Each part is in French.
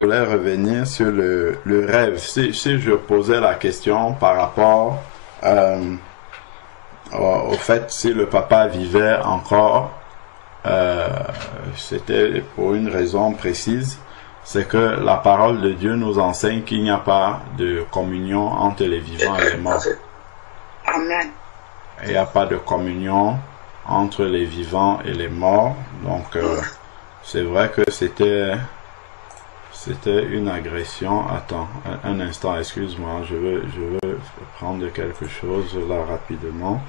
Je voulais revenir sur le rêve. Si je posais la question par rapport euh, au fait si le papa vivait encore, euh, c'était pour une raison précise, c'est que la parole de Dieu nous enseigne qu'il n'y a pas de communion entre les vivants et les morts. Amen. Il n'y a pas de communion entre les vivants et les morts. Donc, c'est vrai que c'était une agression. Attends, un instant, excuse-moi, je veux prendre quelque chose là rapidement.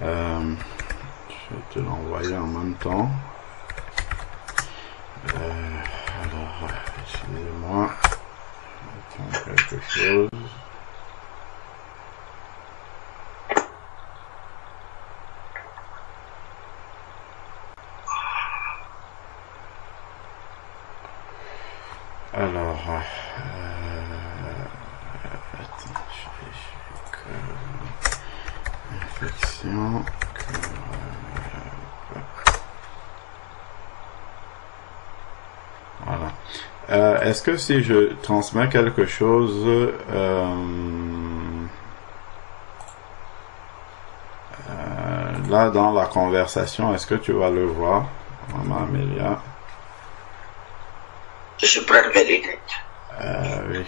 Je vais te l'envoyer en même temps. Alors, excusez-moi, je vais prendre quelque chose. Alors, attends, infection. Voilà. Est-ce que si je transmets quelque chose là dans la conversation, est-ce que tu vas le voir, Maman Amélia? Je prends mes lunettes. Oui.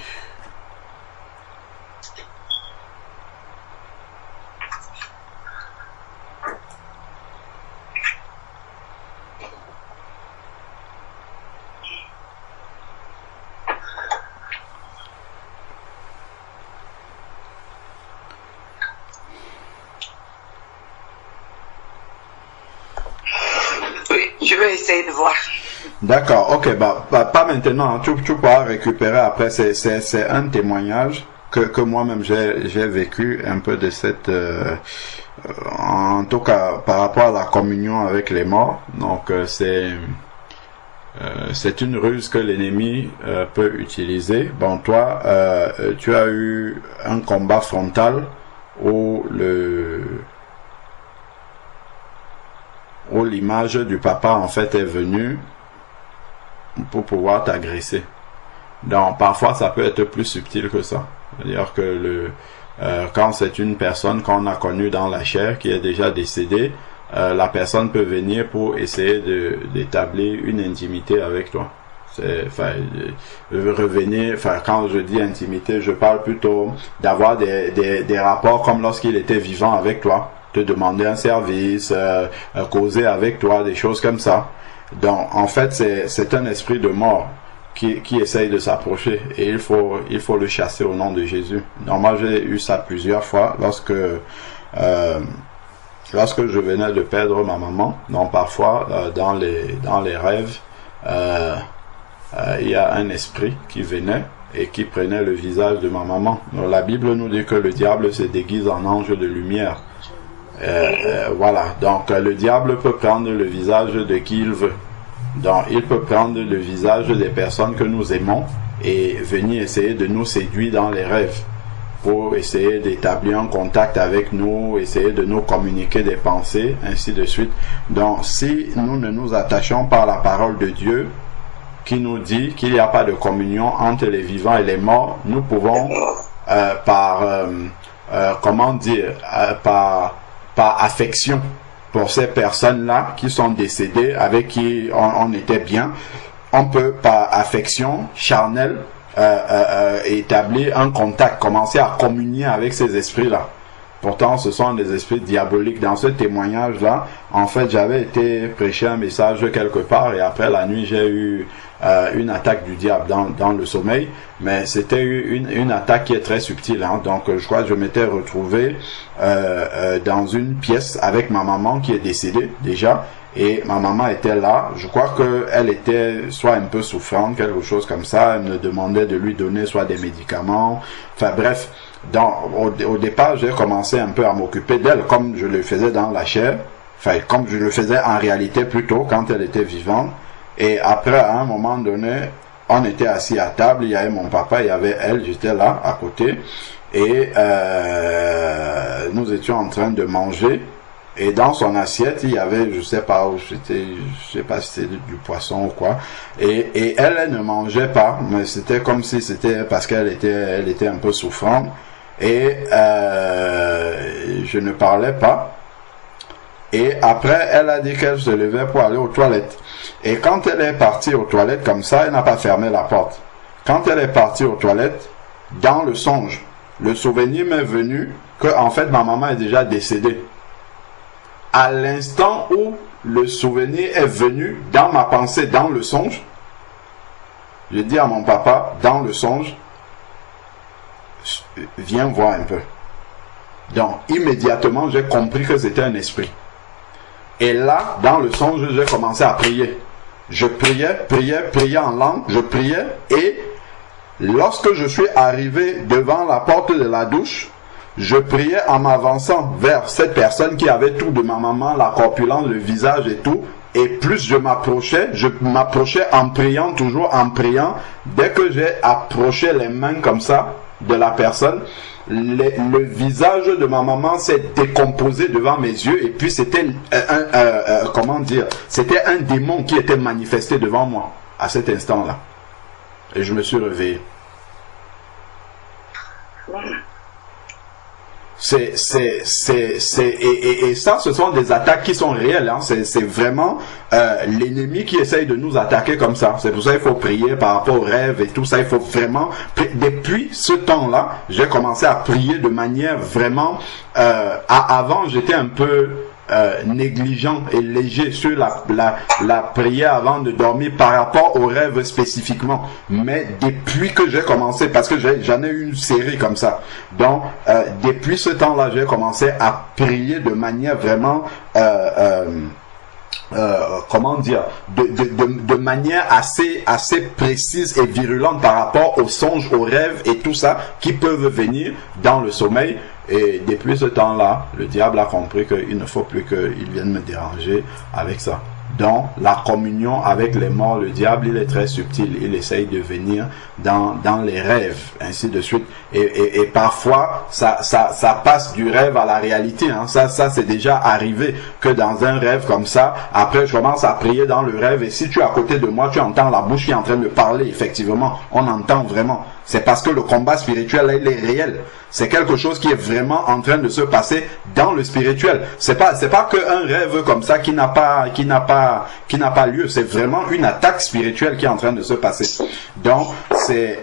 Oui, je vais essayer de voir. D'accord, ok, pas maintenant, tu pourras récupérer après, c'est un témoignage que moi-même j'ai vécu un peu de cette, en tout cas par rapport à la communion avec les morts, donc c'est une ruse que l'ennemi peut utiliser. Bon, toi, tu as eu un combat frontal où où l'image du papa en fait est venue pour pouvoir t'agresser. Donc parfois ça peut être plus subtil que ça. C'est-à-dire que quand c'est une personne qu'on a connue dans la chair qui est déjà décédée, la personne peut venir pour essayer d'établir une intimité avec toi. Revenir, quand je dis intimité, je parle plutôt d'avoir des rapports comme lorsqu'il était vivant avec toi, te demander un service, causer avec toi, des choses comme ça. Donc, en fait, c'est un esprit de mort qui essaye de s'approcher et il faut le chasser au nom de Jésus. Donc, moi, j'ai eu ça plusieurs fois lorsque je venais de perdre ma maman. Donc, parfois, dans les rêves, il y a un esprit qui venait et qui prenait le visage de ma maman. Donc, la Bible nous dit que le diable se déguise en ange de lumière. Voilà, donc le diable peut prendre le visage de qui il veut. Donc il peut prendre le visage des personnes que nous aimons et venir essayer de nous séduire dans les rêves pour essayer d'établir un contact avec nous, essayer de nous communiquer des pensées, ainsi de suite. Donc si nous ne nous attachons pas à la parole de Dieu qui nous dit qu'il n'y a pas de communion entre les vivants et les morts, nous pouvons par affection pour ces personnes-là qui sont décédées, avec qui on était bien, on peut par affection charnelle établir un contact, commencer à communier avec ces esprits-là. Pourtant, ce sont des esprits diaboliques. Dans ce témoignage-là, en fait, j'avais été prêcher un message quelque part et après la nuit, j'ai eu une attaque du diable dans le sommeil. Mais c'était une attaque qui est très subtile. Hein. Donc, je crois que je m'étais retrouvé dans une pièce avec ma maman qui est décédée déjà. Et ma maman était là. Je crois qu'elle était soit un peu souffrante, quelque chose comme ça. Elle me demandait de lui donner soit des médicaments. Enfin bref. Donc, au départ, j'ai commencé un peu à m'occuper d'elle comme je le faisais dans la chair, enfin comme je le faisais en réalité plutôt quand elle était vivante. Et après, à un moment donné, on était assis à table, il y avait mon papa, il y avait elle, j'étais là à côté, et nous étions en train de manger. Et dans son assiette, il y avait, je sais pas si c'était du poisson ou quoi. Et elle ne mangeait pas, mais c'était comme si c'était parce qu'elle était un peu souffrante. Et je ne parlais pas. Et après, elle a dit qu'elle se levait pour aller aux toilettes. Et quand elle est partie aux toilettes comme ça, elle n'a pas fermé la porte. Quand elle est partie aux toilettes, dans le songe, le souvenir m'est venu que en fait ma maman est déjà décédée. À l'instant où le souvenir est venu dans ma pensée, dans le songe, j'ai dit à mon papa, dans le songe, viens voir un peu. Donc immédiatement j'ai compris que c'était un esprit. Et là, dans le songe, j'ai commencé à prier. Je priais en langue, je priais, et lorsque je suis arrivé devant la porte de la douche, je priais en m'avançant vers cette personne qui avait tout de ma maman, la corpulence, le visage et tout. Et plus je m'approchais en priant, toujours en priant. Dès que j'ai approché les mains comme ça de la personne, le visage de ma maman s'est décomposé devant mes yeux. Et puis c'était c'était un démon qui était manifesté devant moi à cet instant-là. Et je me suis réveillé. Et ça, ce sont des attaques qui sont réelles, hein. C'est vraiment l'ennemi qui essaye de nous attaquer comme ça. C'est pour ça qu'il faut prier par rapport aux rêves et tout ça. Il faut vraiment... Depuis ce temps-là, j'ai commencé à prier de manière vraiment... avant, j'étais un peu... négligent et léger sur la prière avant de dormir par rapport aux rêves spécifiquement. Mais depuis que j'ai commencé, parce que j'en ai eu une série comme ça, donc depuis ce temps-là, j'ai commencé à prier de manière vraiment comment dire, de manière assez précise et virulente par rapport aux songes, aux rêves et tout ça qui peuvent venir dans le sommeil. Et depuis ce temps-là, le diable a compris qu'il ne faut plus qu'il vienne me déranger avec ça. Donc, la communion avec les morts, le diable, il est très subtil. Il essaye de venir dans les rêves, ainsi de suite. Et parfois, ça passe du rêve à la réalité, hein. Ça c'est déjà arrivé que dans un rêve comme ça, après, je commence à prier dans le rêve. Et si tu es à côté de moi, tu entends la bouche qui est en train de parler, effectivement. On entend vraiment. C'est parce que le combat spirituel, il est réel. C'est quelque chose qui est vraiment en train de se passer dans le spirituel. C'est pas qu'un rêve comme ça qui n'a pas lieu. C'est vraiment une attaque spirituelle qui est en train de se passer. Donc, c'est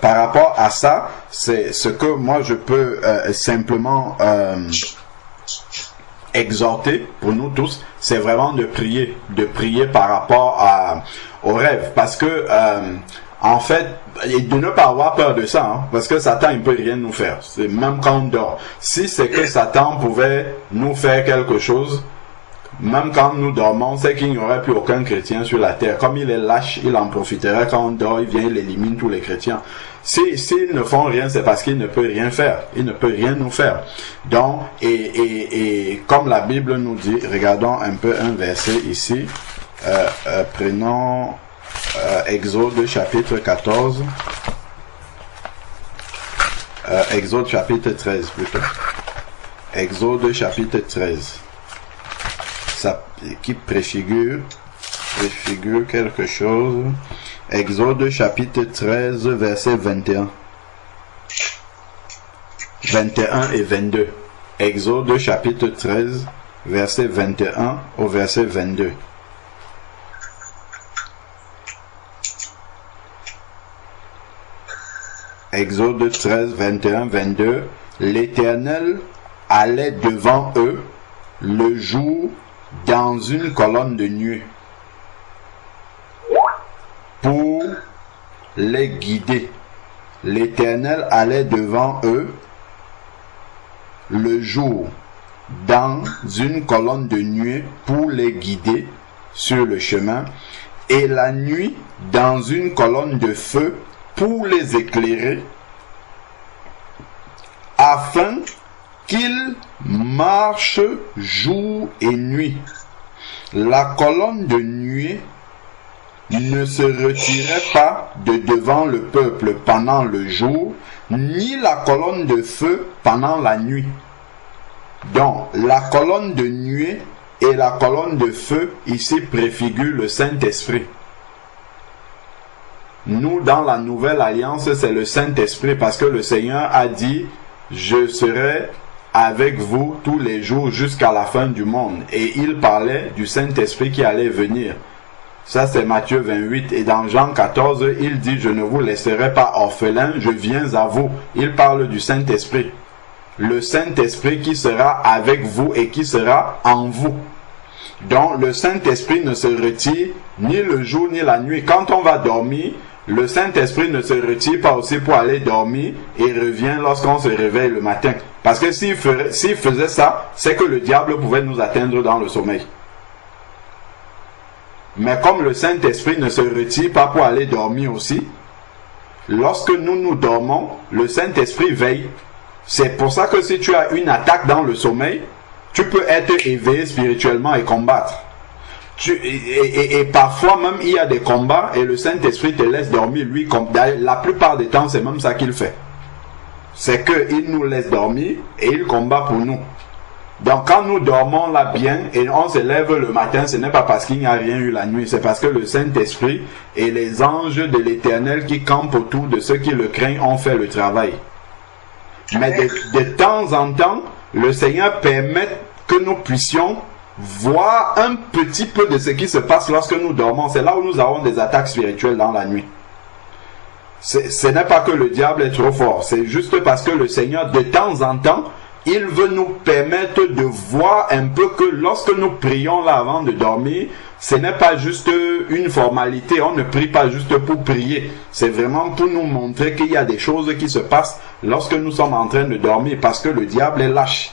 par rapport à ça, c'est ce que moi je peux simplement exhorter pour nous tous, c'est vraiment de prier par rapport au rêve, parce que en fait, et de ne pas avoir peur de ça, hein, parce que Satan il peut rien nous faire. C'est même quand on dort. Si c'est que Satan pouvait nous faire quelque chose, même quand nous dormons, c'est qu'il n'y aurait plus aucun chrétien sur la terre. Comme il est lâche, il en profiterait quand on dort, il vient, il élimine tous les chrétiens. S'ils ne font rien, c'est parce qu'il ne peut rien faire. Il ne peut rien nous faire. Donc, et comme la Bible nous dit, regardons un peu un verset ici. Prenons Exode chapitre 14. Exode chapitre 13 plutôt. Exode chapitre 13. Ça, qui préfigure quelque chose. Exode chapitre 13 verset 21. 21 et 22. Exode chapitre 13 verset 21 au verset 22. Exode 13, 21, 22. L'Éternel allait devant eux le jour dans une colonne de nuée pour les guider. L'Éternel allait devant eux le jour dans une colonne de nuée pour les guider sur le chemin, et la nuit dans une colonne de feu pour les éclairer, afin qu'ils marchent jour et nuit. La colonne de nuée ne se retirait pas de devant le peuple pendant le jour, ni la colonne de feu pendant la nuit. Donc, la colonne de nuée et la colonne de feu, ici, préfigurent le Saint-Esprit. Nous, dans la nouvelle alliance, c'est le Saint-Esprit, parce que le Seigneur a dit, je serai avec vous tous les jours jusqu'à la fin du monde. Et il parlait du Saint-Esprit qui allait venir. Ça, c'est Matthieu 28. Et dans Jean 14, il dit, je ne vous laisserai pas orphelins, je viens à vous. Il parle du Saint-Esprit. Le Saint-Esprit qui sera avec vous et qui sera en vous. Donc, le Saint-Esprit ne se retire ni le jour ni la nuit. Quand on va dormir, le Saint-Esprit ne se retire pas aussi pour aller dormir et revient lorsqu'on se réveille le matin. Parce que s'il faisait ça, c'est que le diable pouvait nous atteindre dans le sommeil. Mais comme le Saint-Esprit ne se retire pas pour aller dormir aussi, lorsque nous dormons, le Saint-Esprit veille. C'est pour ça que si tu as une attaque dans le sommeil, tu peux être éveillé spirituellement et combattre. Et parfois même il y a des combats et le Saint-Esprit te laisse dormir. Lui, la plupart des temps, c'est même ça qu'il fait. C'est qu'il nous laisse dormir et il combat pour nous. Donc quand nous dormons là bien et on se lève le matin, ce n'est pas parce qu'il n'y a rien eu la nuit, c'est parce que le Saint-Esprit et les anges de l'Éternel qui campent autour de ceux qui le craignent ont fait le travail. Mais de temps en temps, le Seigneur permet que nous puissions voir un petit peu de ce qui se passe lorsque nous dormons. C'est là où nous avons des attaques spirituelles dans la nuit. Ce n'est pas que le diable est trop fort, c'est juste parce que le Seigneur, de temps en temps, il veut nous permettre de voir un peu que lorsque nous prions là avant de dormir, ce n'est pas juste une formalité, on ne prie pas juste pour prier. C'est vraiment pour nous montrer qu'il y a des choses qui se passent lorsque nous sommes en train de dormir, parce que le diable est lâche.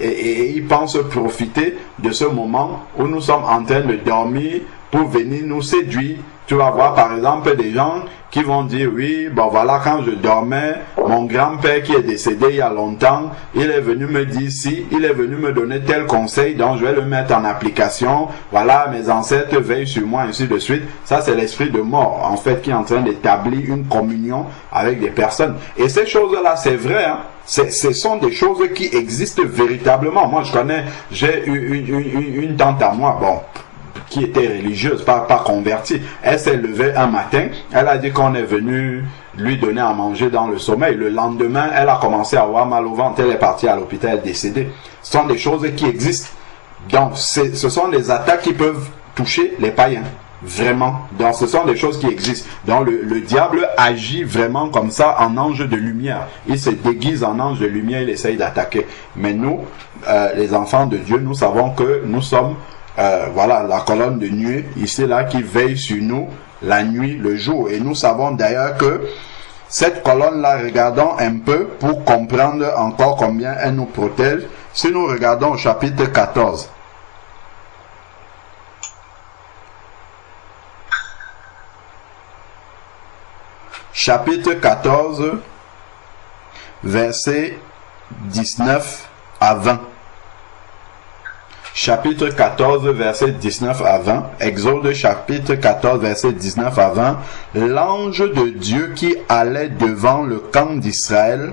Et il pense profiter de ce moment où nous sommes en train de dormir pour venir nous séduire. Tu vas voir par exemple des gens qui vont dire, oui, bon voilà, quand je dormais, mon grand-père qui est décédé il y a longtemps, il est venu me dire si, il est venu me donner tel conseil, donc je vais le mettre en application. Voilà, mes ancêtres veillent sur moi, ainsi de suite. Ça, c'est l'esprit de mort, en fait, qui est en train d'établir une communion avec des personnes. Et ces choses-là, c'est vrai, hein. Ce sont des choses qui existent véritablement. Moi, j'ai une tante à moi, bon, qui était religieuse, pas convertie. Elle s'est levée un matin, elle a dit qu'on est venu lui donner à manger dans le sommeil. Le lendemain, elle a commencé à avoir mal au ventre, elle est partie à l'hôpital, elle est décédée. Ce sont des choses qui existent. Donc, ce sont des attaques qui peuvent toucher les païens. Vraiment. Donc, ce sont des choses qui existent. Donc, le diable agit vraiment comme ça en ange de lumière. Il se déguise en ange de lumière, il essaye d'attaquer. Mais nous, les enfants de Dieu, nous savons que nous sommes voilà, la colonne de nuée, ici là, qui veille sur nous la nuit, le jour. Et nous savons d'ailleurs que cette colonne-là, regardons un peu pour comprendre encore combien elle nous protège. Si nous regardons au chapitre 14. Chapitre 14, versets 19 à 20. Chapitre 14, versets 19 à 20. Exode chapitre 14, versets 19 à 20. L'ange de Dieu qui allait devant le camp d'Israël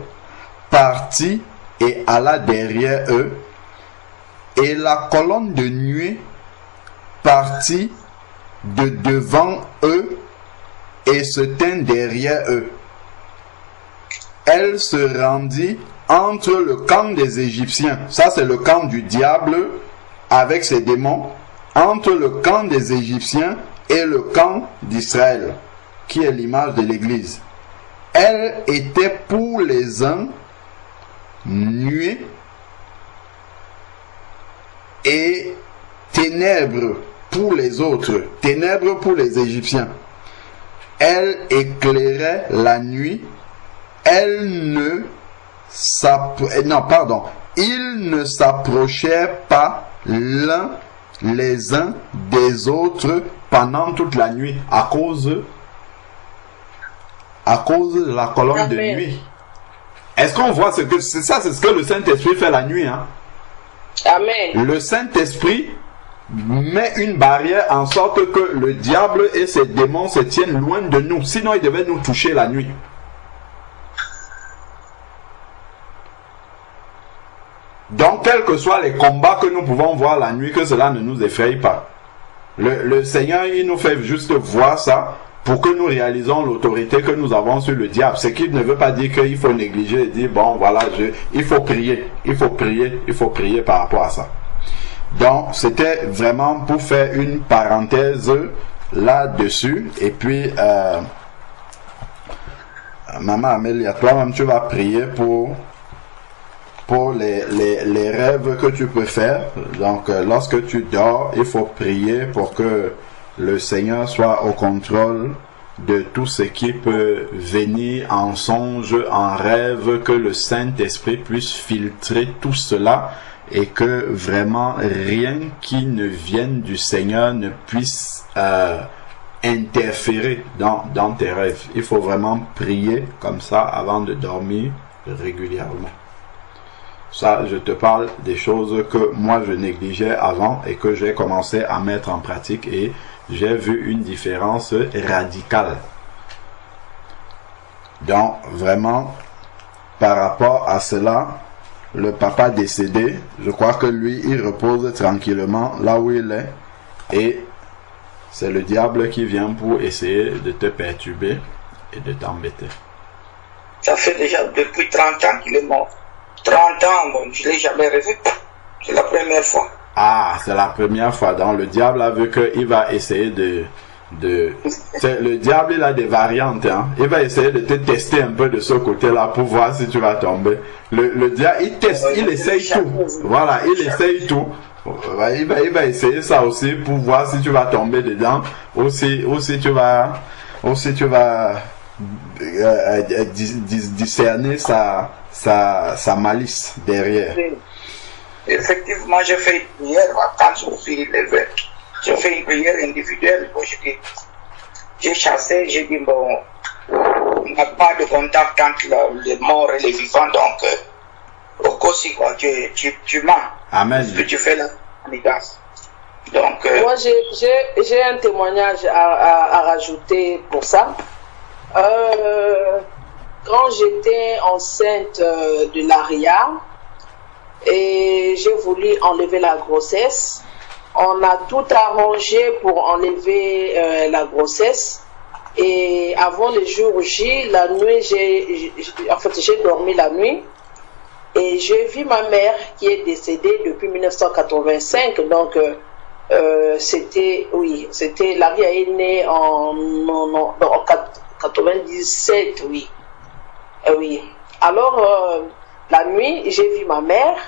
partit et alla derrière eux. Et la colonne de nuée partit de devant eux et se tint derrière eux. Elle se rendit entre le camp des Égyptiens. Ça, c'est le camp du diable avec ses démons, entre le camp des Égyptiens et le camp d'Israël, qui est l'image de l'Église. Elle était pour les uns nuée et ténèbres pour les autres, ténèbres pour les Égyptiens. Elle éclairait la nuit, ils ne s'approchaient pas l'un les uns des autres pendant toute la nuit à cause de la colonne de nuit. Est-ce qu'on voit ce que c'est ça, c'est ce que le Saint-Esprit fait la nuit, hein? Amen. Le Saint-Esprit met une barrière en sorte que le diable et ses démons se tiennent loin de nous, sinon ils devaient nous toucher la nuit. Donc, quels que soient les combats que nous pouvons voir la nuit, que cela ne nous effraie pas. Le Seigneur, il nous fait juste voir ça pour que nous réalisons l'autorité que nous avons sur le diable. Ce qui ne veut pas dire qu'il faut négliger et dire, bon, voilà, il faut prier, il faut prier, il faut prier par rapport à ça. Donc, c'était vraiment pour faire une parenthèse là-dessus. Et puis, Maman Amélia, toi-même, tu vas prier pour les rêves que tu peux faire. Donc, lorsque tu dors, il faut prier pour que le Seigneur soit au contrôle de tout ce qui peut venir en songe, en rêve, que le Saint-Esprit puisse filtrer tout cela et que vraiment rien qui ne vienne du Seigneur ne puisse interférer dans tes rêves. Il faut vraiment prier comme ça avant de dormir régulièrement. Ça, je te parle des choses que moi je négligeais avant et que j'ai commencé à mettre en pratique et j'ai vu une différence radicale. Donc, vraiment, par rapport à cela, le papa décédé, je crois que lui, il repose tranquillement là où il est et c'est le diable qui vient pour essayer de te perturber et de t'embêter. Ça fait déjà depuis 30 ans qu'il est mort. 30 ans, bon, je ne l'ai jamais revu. C'est la première fois. Ah, c'est la première fois. Donc le diable a vu qu'il va essayer le diable, il a des variantes. Hein. Il va essayer de te tester un peu de ce côté-là pour voir si tu vas tomber. Le diable, il teste, il essaye tout. Voilà, il essaye tout. Il va essayer ça aussi pour voir si tu vas tomber dedans ou si tu vas discerner sa malice derrière. Oui. Effectivement, j'ai fait une prière quand je me suis levé. J'ai fait une prière individuelle. Bon, j'ai chassé, j'ai dit, bon, on n'a pas de contact entre les morts et les vivants, donc, au cas si, quoi, tu mens. Amen. Ce que tu fais là, donc, moi, j'ai un témoignage à rajouter pour ça. Quand j'étais enceinte de l'ARIA, et j'ai voulu enlever la grossesse. On a tout arrangé pour enlever la grossesse. Et avant le jour J, la nuit, j'ai dormi la nuit. Et j'ai vu ma mère qui est décédée depuis 1985. Donc, Laria est née en 97, oui. Oui. Alors, la nuit, j'ai vu ma mère.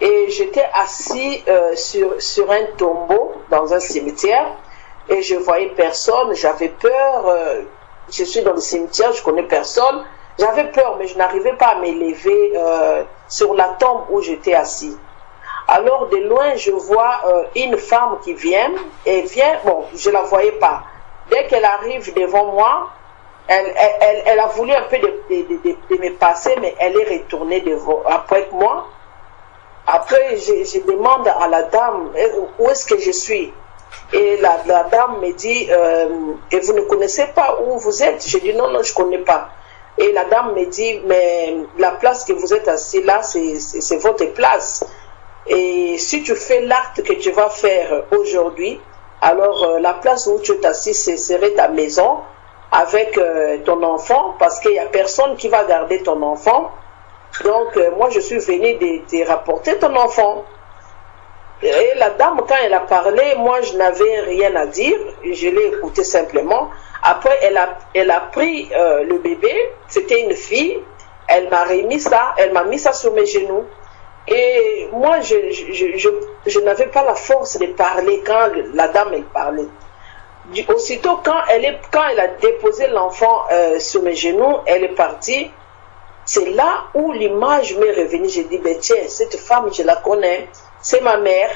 Et j'étais assis sur un tombeau dans un cimetière et je voyais personne, j'avais peur, je suis dans le cimetière, je connais personne, j'avais peur mais je n'arrivais pas à m'élever sur la tombe où j'étais assis. Alors de loin je vois une femme qui vient, bon je la voyais pas, dès qu'elle arrive devant moi, elle a voulu un peu de me passer mais elle est retournée après moi. Après, je demande à la dame où est-ce que je suis. Et la dame me dit, et vous ne connaissez pas où vous êtes? Je dis non, je ne connais pas. Et la dame me dit, mais la place que vous êtes assis là, c'est votre place. Et si tu fais l'acte que tu vas faire aujourd'hui, alors la place où tu es assis, ce serait ta maison avec ton enfant, parce qu'il n'y a personne qui va garder ton enfant. Donc, moi, je suis venue de rapporter ton enfant. Et la dame, quand elle a parlé, moi, je n'avais rien à dire. Je l'ai écouté simplement. Après, elle a pris le bébé. C'était une fille. Elle m'a remis ça. Elle m'a mis ça sur mes genoux. Et moi, je n'avais pas la force de parler quand la dame, elle parlait. Aussitôt, quand elle a déposé l'enfant sur mes genoux, elle est partie. C'est là où l'image m'est revenue. J'ai dit, ben tiens, cette femme, je la connais, c'est ma mère.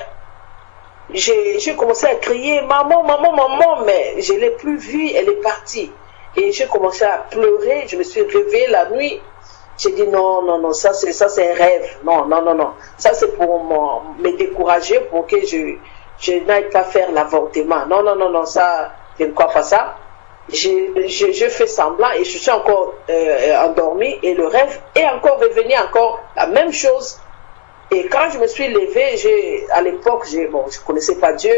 J'ai commencé à crier, maman, maman, maman, mais je ne l'ai plus vue, elle est partie. Et j'ai commencé à pleurer, je me suis réveillée la nuit. J'ai dit, non, ça c'est un rêve. Non. Ça c'est pour me décourager, pour que je n'aille pas faire l'avortement. Non, ça, je ne crois pas ça. Je fais semblant et je suis encore endormie et le rêve est encore revenu, encore la même chose. Et quand je me suis levée, à l'époque, je ne connaissais pas Dieu,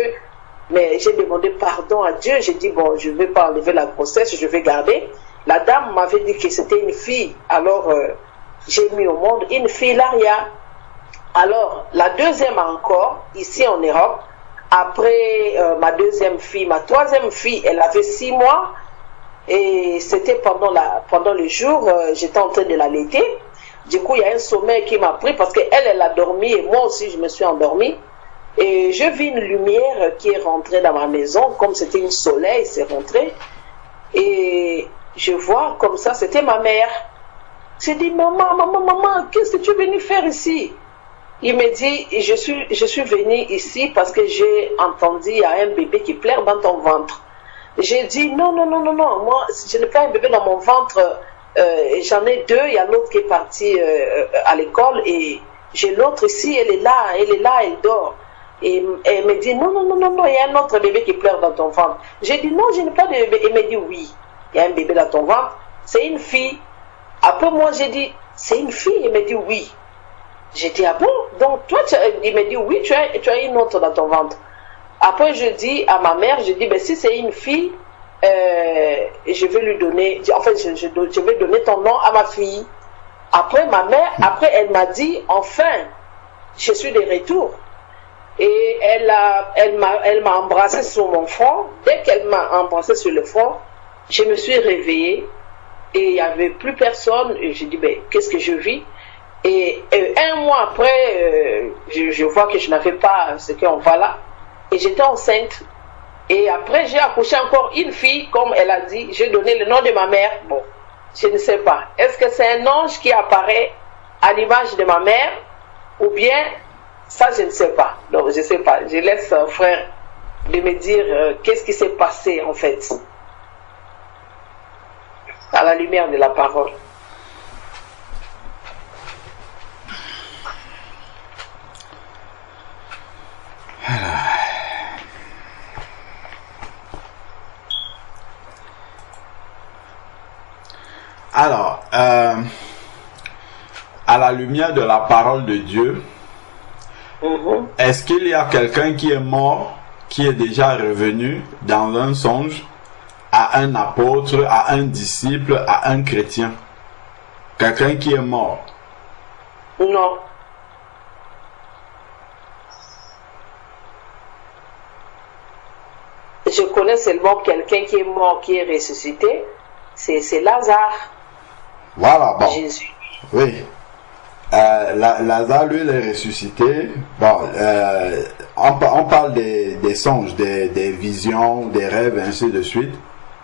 mais j'ai demandé pardon à Dieu. J'ai dit, bon, je ne vais pas enlever la grossesse, je vais garder. La dame m'avait dit que c'était une fille. Alors, j'ai mis au monde une fille, Laria. Alors, la deuxième encore, ici en Europe, après ma deuxième fille, ma troisième fille, elle avait 6 mois. Et c'était pendant le jour, j'étais en train de l'allaiter. Du coup, il y a un sommeil qui m'a pris parce qu'elle a dormi et moi aussi, je me suis endormie. Et je vis une lumière qui est rentrée dans ma maison, comme c'était un soleil, c'est rentré. Et je vois comme ça, c'était ma mère. J'ai dit, maman, qu'est-ce que tu es venue faire ici? Il me dit, je suis venue ici parce que j'ai entendu, il y a un bébé qui pleure dans ton ventre. J'ai dit, non, moi, je n'ai pas un bébé dans mon ventre, j'en ai 2, il y a l'autre qui est parti à l'école et j'ai l'autre ici, elle est là, elle dort. Et elle me dit, non, il y a un autre bébé qui pleure dans ton ventre. J'ai dit, non, je n'ai pas de bébé. Elle me dit, oui, il y a un bébé dans ton ventre, c'est une fille. Après moi, j'ai dit, c'est une fille? Elle me dit, oui. J'ai dit, ah bon? Donc toi, il me dit, oui, tu as une autre dans ton ventre. Après, je dis à ma mère, je dis, ben, si c'est une fille, je vais lui donner, en fait, je vais donner ton nom à ma fille. Après, ma mère, elle m'a dit, enfin, je suis de retour. Et elle m'a embrassé sur mon front. Dès qu'elle m'a embrassé sur le front, je me suis réveillée et il n'y avait plus personne. Et j'ai dit, ben, qu'est-ce que je vis? Et 1 mois après, je vois que je n'avais pas ce qu'on voit là. Et j'étais enceinte. Et après, j'ai accouché encore une fille, comme elle a dit. J'ai donné le nom de ma mère. Bon, je ne sais pas. Est-ce que c'est un ange qui apparaît à l'image de ma mère? Ou bien, ça, je ne sais pas. Donc, je ne sais pas. Je laisse frère de me dire qu'est-ce qui s'est passé, en fait. À la lumière de la parole. Alors, à la lumière de la parole de Dieu, est-ce qu'il y a quelqu'un qui est mort, qui est déjà revenu dans un songe à un apôtre, à un disciple, à un chrétien? Quelqu'un qui est mort? Non. Je connais seulement quelqu'un qui est mort, qui est ressuscité. C'est Lazare. Voilà, bon. Jésus. Oui. Lazare, lui, il est ressuscité. Bon, on parle des songes, des visions, des rêves, ainsi de suite.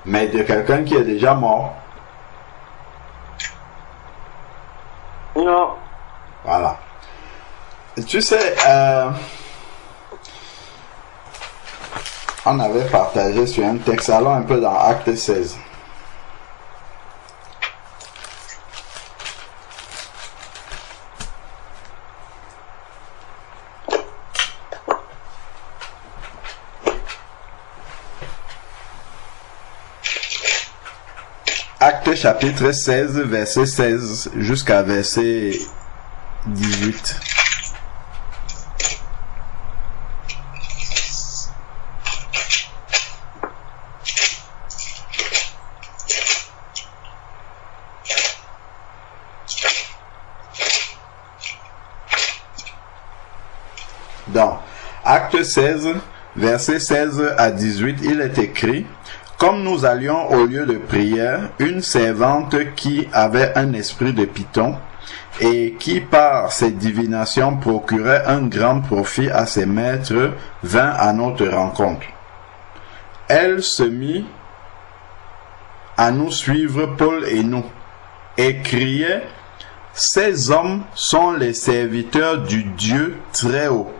Mais de quelqu'un qui est déjà mort. Non. Voilà. Tu sais, on avait partagé sur un texte, allons un peu dans Acte 16. Acte chapitre 16, verset 16 jusqu'à verset 18. Dans Acte 16, verset 16 à 18, il est écrit: comme nous allions au lieu de prière, une servante qui avait un esprit de Python et qui par ses divinations procurait un grand profit à ses maîtres vint à notre rencontre. Elle se mit à nous suivre, Paul et nous, et criait: ces hommes sont les serviteurs du Dieu très haut.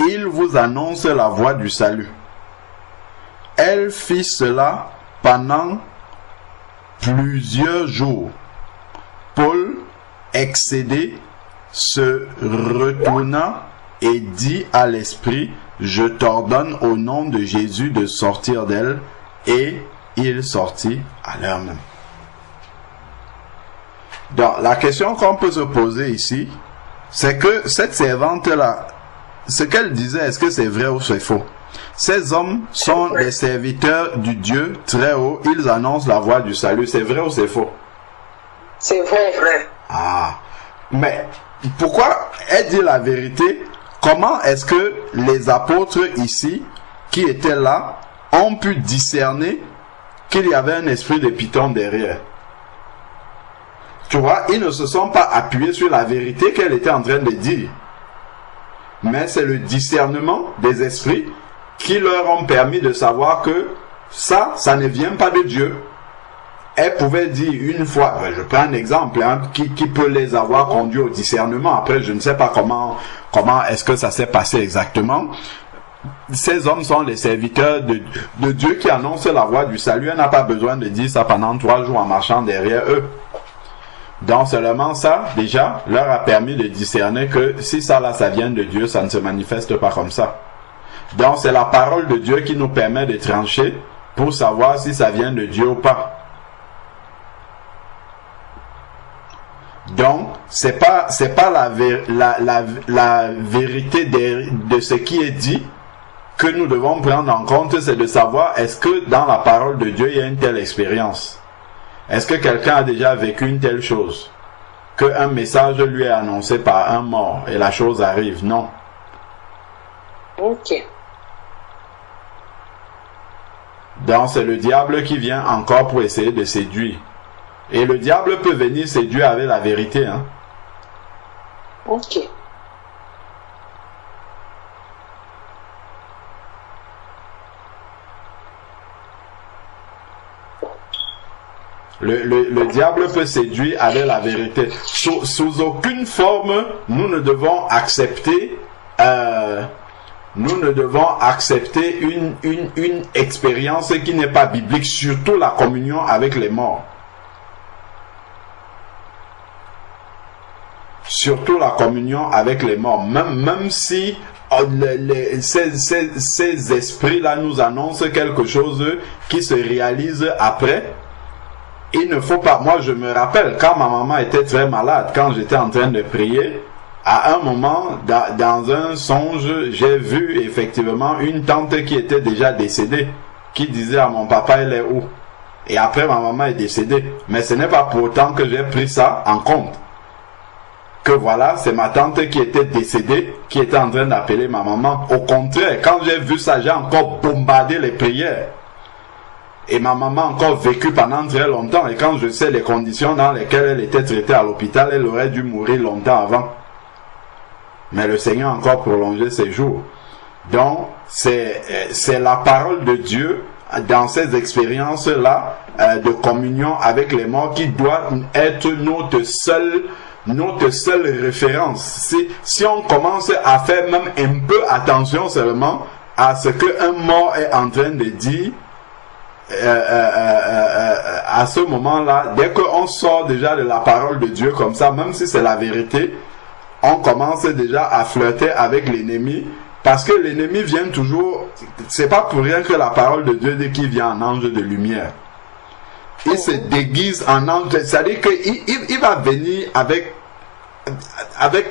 Ils vous annoncent la voie du salut. Elle fit cela pendant plusieurs jours. Paul, excédé, se retourna et dit à l'esprit: je t'ordonne au nom de Jésus de sortir d'elle. Et il sortit à l'heure même. Donc, la question qu'on peut se poser ici, c'est que cette servante-là, ce qu'elle disait, est-ce que c'est vrai ou c'est faux? Ces hommes sont les serviteurs du Dieu très haut, ils annoncent la voie du salut. C'est vrai ou c'est faux? C'est vrai. Ah, mais pourquoi elle dit la vérité? Comment est-ce que les apôtres ici, qui étaient là, ont pu discerner qu'il y avait un esprit de Python derrière? Tu vois, ils ne se sont pas appuyés sur la vérité qu'elle était en train de dire. Mais c'est le discernement des esprits qui leur ont permis de savoir que ça ne vient pas de Dieu. Elle pouvait dire une fois, je prends un exemple, qui peut les avoir conduits au discernement. Après, je ne sais pas comment est-ce que ça s'est passé exactement. Ces hommes sont les serviteurs de Dieu qui annoncent la voie du salut. Elle n'a pas besoin de dire ça pendant 3 jours en marchant derrière eux. Donc seulement ça, déjà, leur a permis de discerner que si ça là, ça vient de Dieu, ça ne se manifeste pas comme ça. Donc c'est la parole de Dieu qui nous permet de trancher pour savoir si ça vient de Dieu ou pas. Donc c'est pas la vérité de ce qui est dit que nous devons prendre en compte, c'est de savoir est-ce que dans la parole de Dieu il y a une telle expérience. Est-ce que quelqu'un a déjà vécu une telle chose? Qu'un message lui est annoncé par un mort et la chose arrive? Non. Ok. Donc c'est le diable qui vient encore pour essayer de séduire. Et le diable peut venir séduire avec la vérité. Hein? Ok. Le diable peut séduire avec la vérité. Sous aucune forme, nous ne devons accepter une expérience qui n'est pas biblique, surtout la communion avec les morts. Surtout la communion avec les morts. Même si ces esprits-là nous annoncent quelque chose qui se réalise après, il ne faut pas... Moi, je me rappelle, quand ma maman était très malade, quand j'étais en train de prier, à un moment, dans un songe, j'ai vu effectivement une tante qui était déjà décédée, qui disait à mon papa, elle est où? Et après, ma maman est décédée. Mais ce n'est pas pour autant que j'ai pris ça en compte. Que voilà, c'est ma tante qui était décédée, qui était en train d'appeler ma maman. Au contraire, quand j'ai vu ça, j'ai encore bombardé les prières. Et ma maman a encore vécu pendant très longtemps. Et quand je sais les conditions dans lesquelles elle était traitée à l'hôpital, elle aurait dû mourir longtemps avant. Mais le Seigneur a encore prolongé ses jours. Donc, c'est la parole de Dieu dans ces expériences-là de communion avec les morts qui doit être notre seule référence. Si on commence à faire même un peu attention seulement à ce qu'un mort est en train de dire, à ce moment-là, dès qu'on sort déjà de la parole de Dieu comme ça, même si c'est la vérité, on commence déjà à flirter avec l'ennemi, parce que l'ennemi vient toujours, c'est pas pour rien que la parole de Dieu dit qu'il vient en ange de lumière. Il se déguise en ange, c'est-à-dire qu'il va venir avec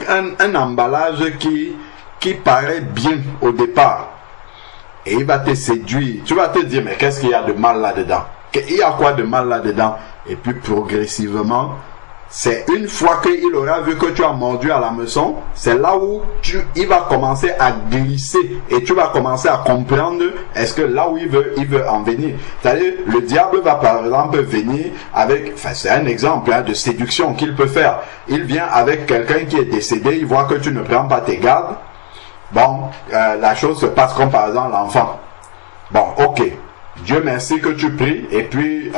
un emballage qui paraît bien au départ. Et il va te séduire. Tu vas te dire, mais qu'est-ce qu'il y a de mal là-dedans? Il y a quoi de mal là-dedans? Et puis progressivement, c'est une fois qu'il aura vu que tu as mordu à l'hameçon, c'est là où il va commencer à glisser. Et tu vas commencer à comprendre est-ce que là où il veut en venir. C'est-à-dire, le diable va par exemple venir avec, enfin c'est un exemple de séduction qu'il peut faire. Il vient avec quelqu'un qui est décédé, il voit que tu ne prends pas tes gardes. Bon, la chose se passe comme par exemple l'enfant. Bon, ok. Dieu merci que tu pries et puis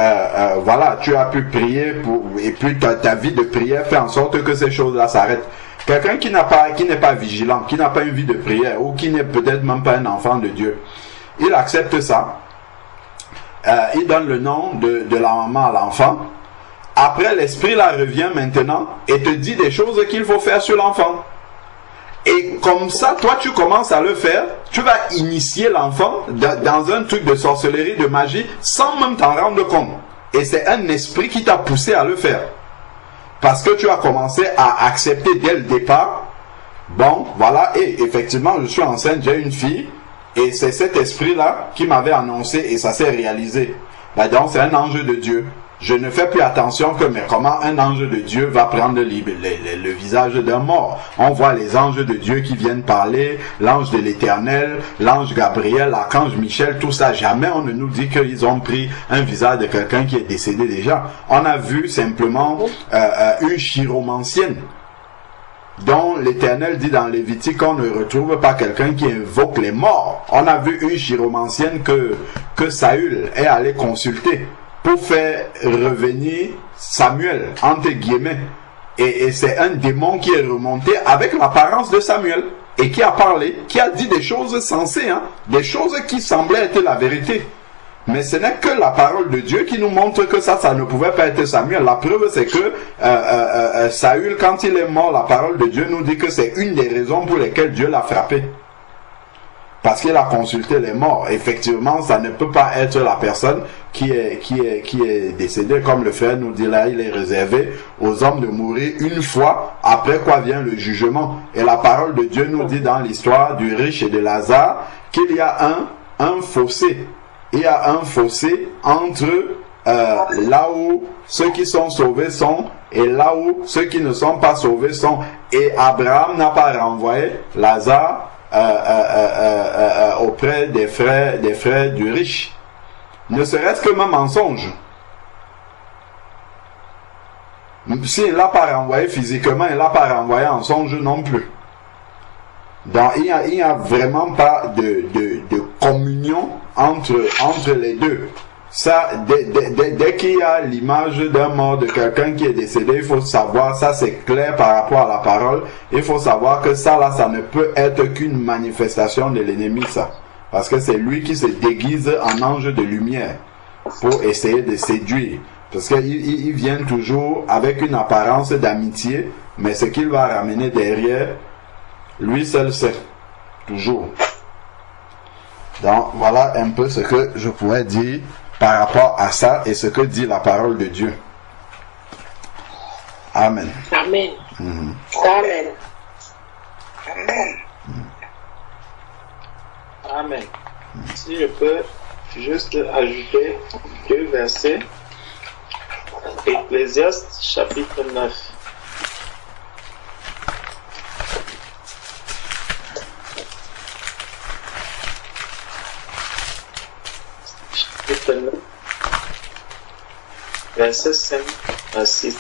voilà, tu as pu prier et puis ta vie de prière fait en sorte que ces choses-là s'arrêtent. Quelqu'un qui n'est pas vigilant, qui n'a pas une vie de prière ou qui n'est peut-être même pas un enfant de Dieu, il accepte ça. Il donne le nom de la maman à l'enfant. Après, l'esprit là revient maintenant et te dit des choses qu'il faut faire sur l'enfant. Et comme ça, toi, tu commences à le faire, tu vas initier l'enfant dans un truc de sorcellerie, de magie, sans même t'en rendre compte. Et c'est un esprit qui t'a poussé à le faire. Parce que tu as commencé à accepter dès le départ Bon, voilà, et effectivement, je suis enceinte, j'ai une fille, et c'est cet esprit-là qui m'avait annoncé, et ça s'est réalisé. Ben donc, c'est un ange de Dieu. Je ne fais plus attention que, mais comment un ange de Dieu va prendre le visage d'un mort. On voit les anges de Dieu qui viennent parler, l'ange de l'Éternel, l'ange Gabriel, l'archange Michel, tout ça. Jamais on ne nous dit qu'ils ont pris un visage de quelqu'un qui est décédé déjà. On a vu simplement une chiromancienne, dont l'Éternel dit dans Lévitique qu'on ne retrouve pas quelqu'un qui invoque les morts. On a vu une chiromancienne que Saül est allé consulter pour faire revenir Samuel, entre guillemets. Et c'est un démon qui est remonté avec l'apparence de Samuel et qui a parlé, qui a dit des choses sensées, hein, des choses qui semblaient être la vérité. Mais ce n'est que la parole de Dieu qui nous montre que ça ne pouvait pas être Samuel. La preuve, c'est que Saül, quand il est mort, la parole de Dieu nous dit que c'est une des raisons pour lesquelles Dieu l'a frappé. Parce qu'il a consulté les morts. Effectivement, ça ne peut pas être la personne qui est décédée. Comme le frère nous dit là, il est réservé aux hommes de mourir une fois, après quoi vient le jugement. Et la parole de Dieu nous dit dans l'histoire du riche et de Lazare qu'il y a un fossé. Il y a un fossé entre là où ceux qui sont sauvés sont et là où ceux qui ne sont pas sauvés sont. Et Abraham n'a pas renvoyé Lazare auprès des frères du riche. Ne serait-ce que même en songe. S'il ne l'a pas renvoyé physiquement, il ne l'a pas renvoyé en songe non plus. Donc il n'y a vraiment pas de communion entre les deux. Ça, dès qu'il y a l'image d'un mort, de quelqu'un qui est décédé, il faut savoir, ça c'est clair par rapport à la parole, il faut savoir que ça là, ça ne peut être qu'une manifestation de l'ennemi, ça. Parce que c'est lui qui se déguise en ange de lumière pour essayer de séduire. Parce qu'il vient toujours avec une apparence d'amitié, mais ce qu'il va ramener derrière, lui seul sait. Toujours. Donc voilà un peu ce que je pourrais dire par rapport à ça et ce que dit la parole de Dieu. Amen. Amen. Mm-hmm. Amen. Amen. Amen. Si je peux juste ajouter 2 versets. Ecclésiaste chapitre 9. Chapitre 9. Verset 5 à 6.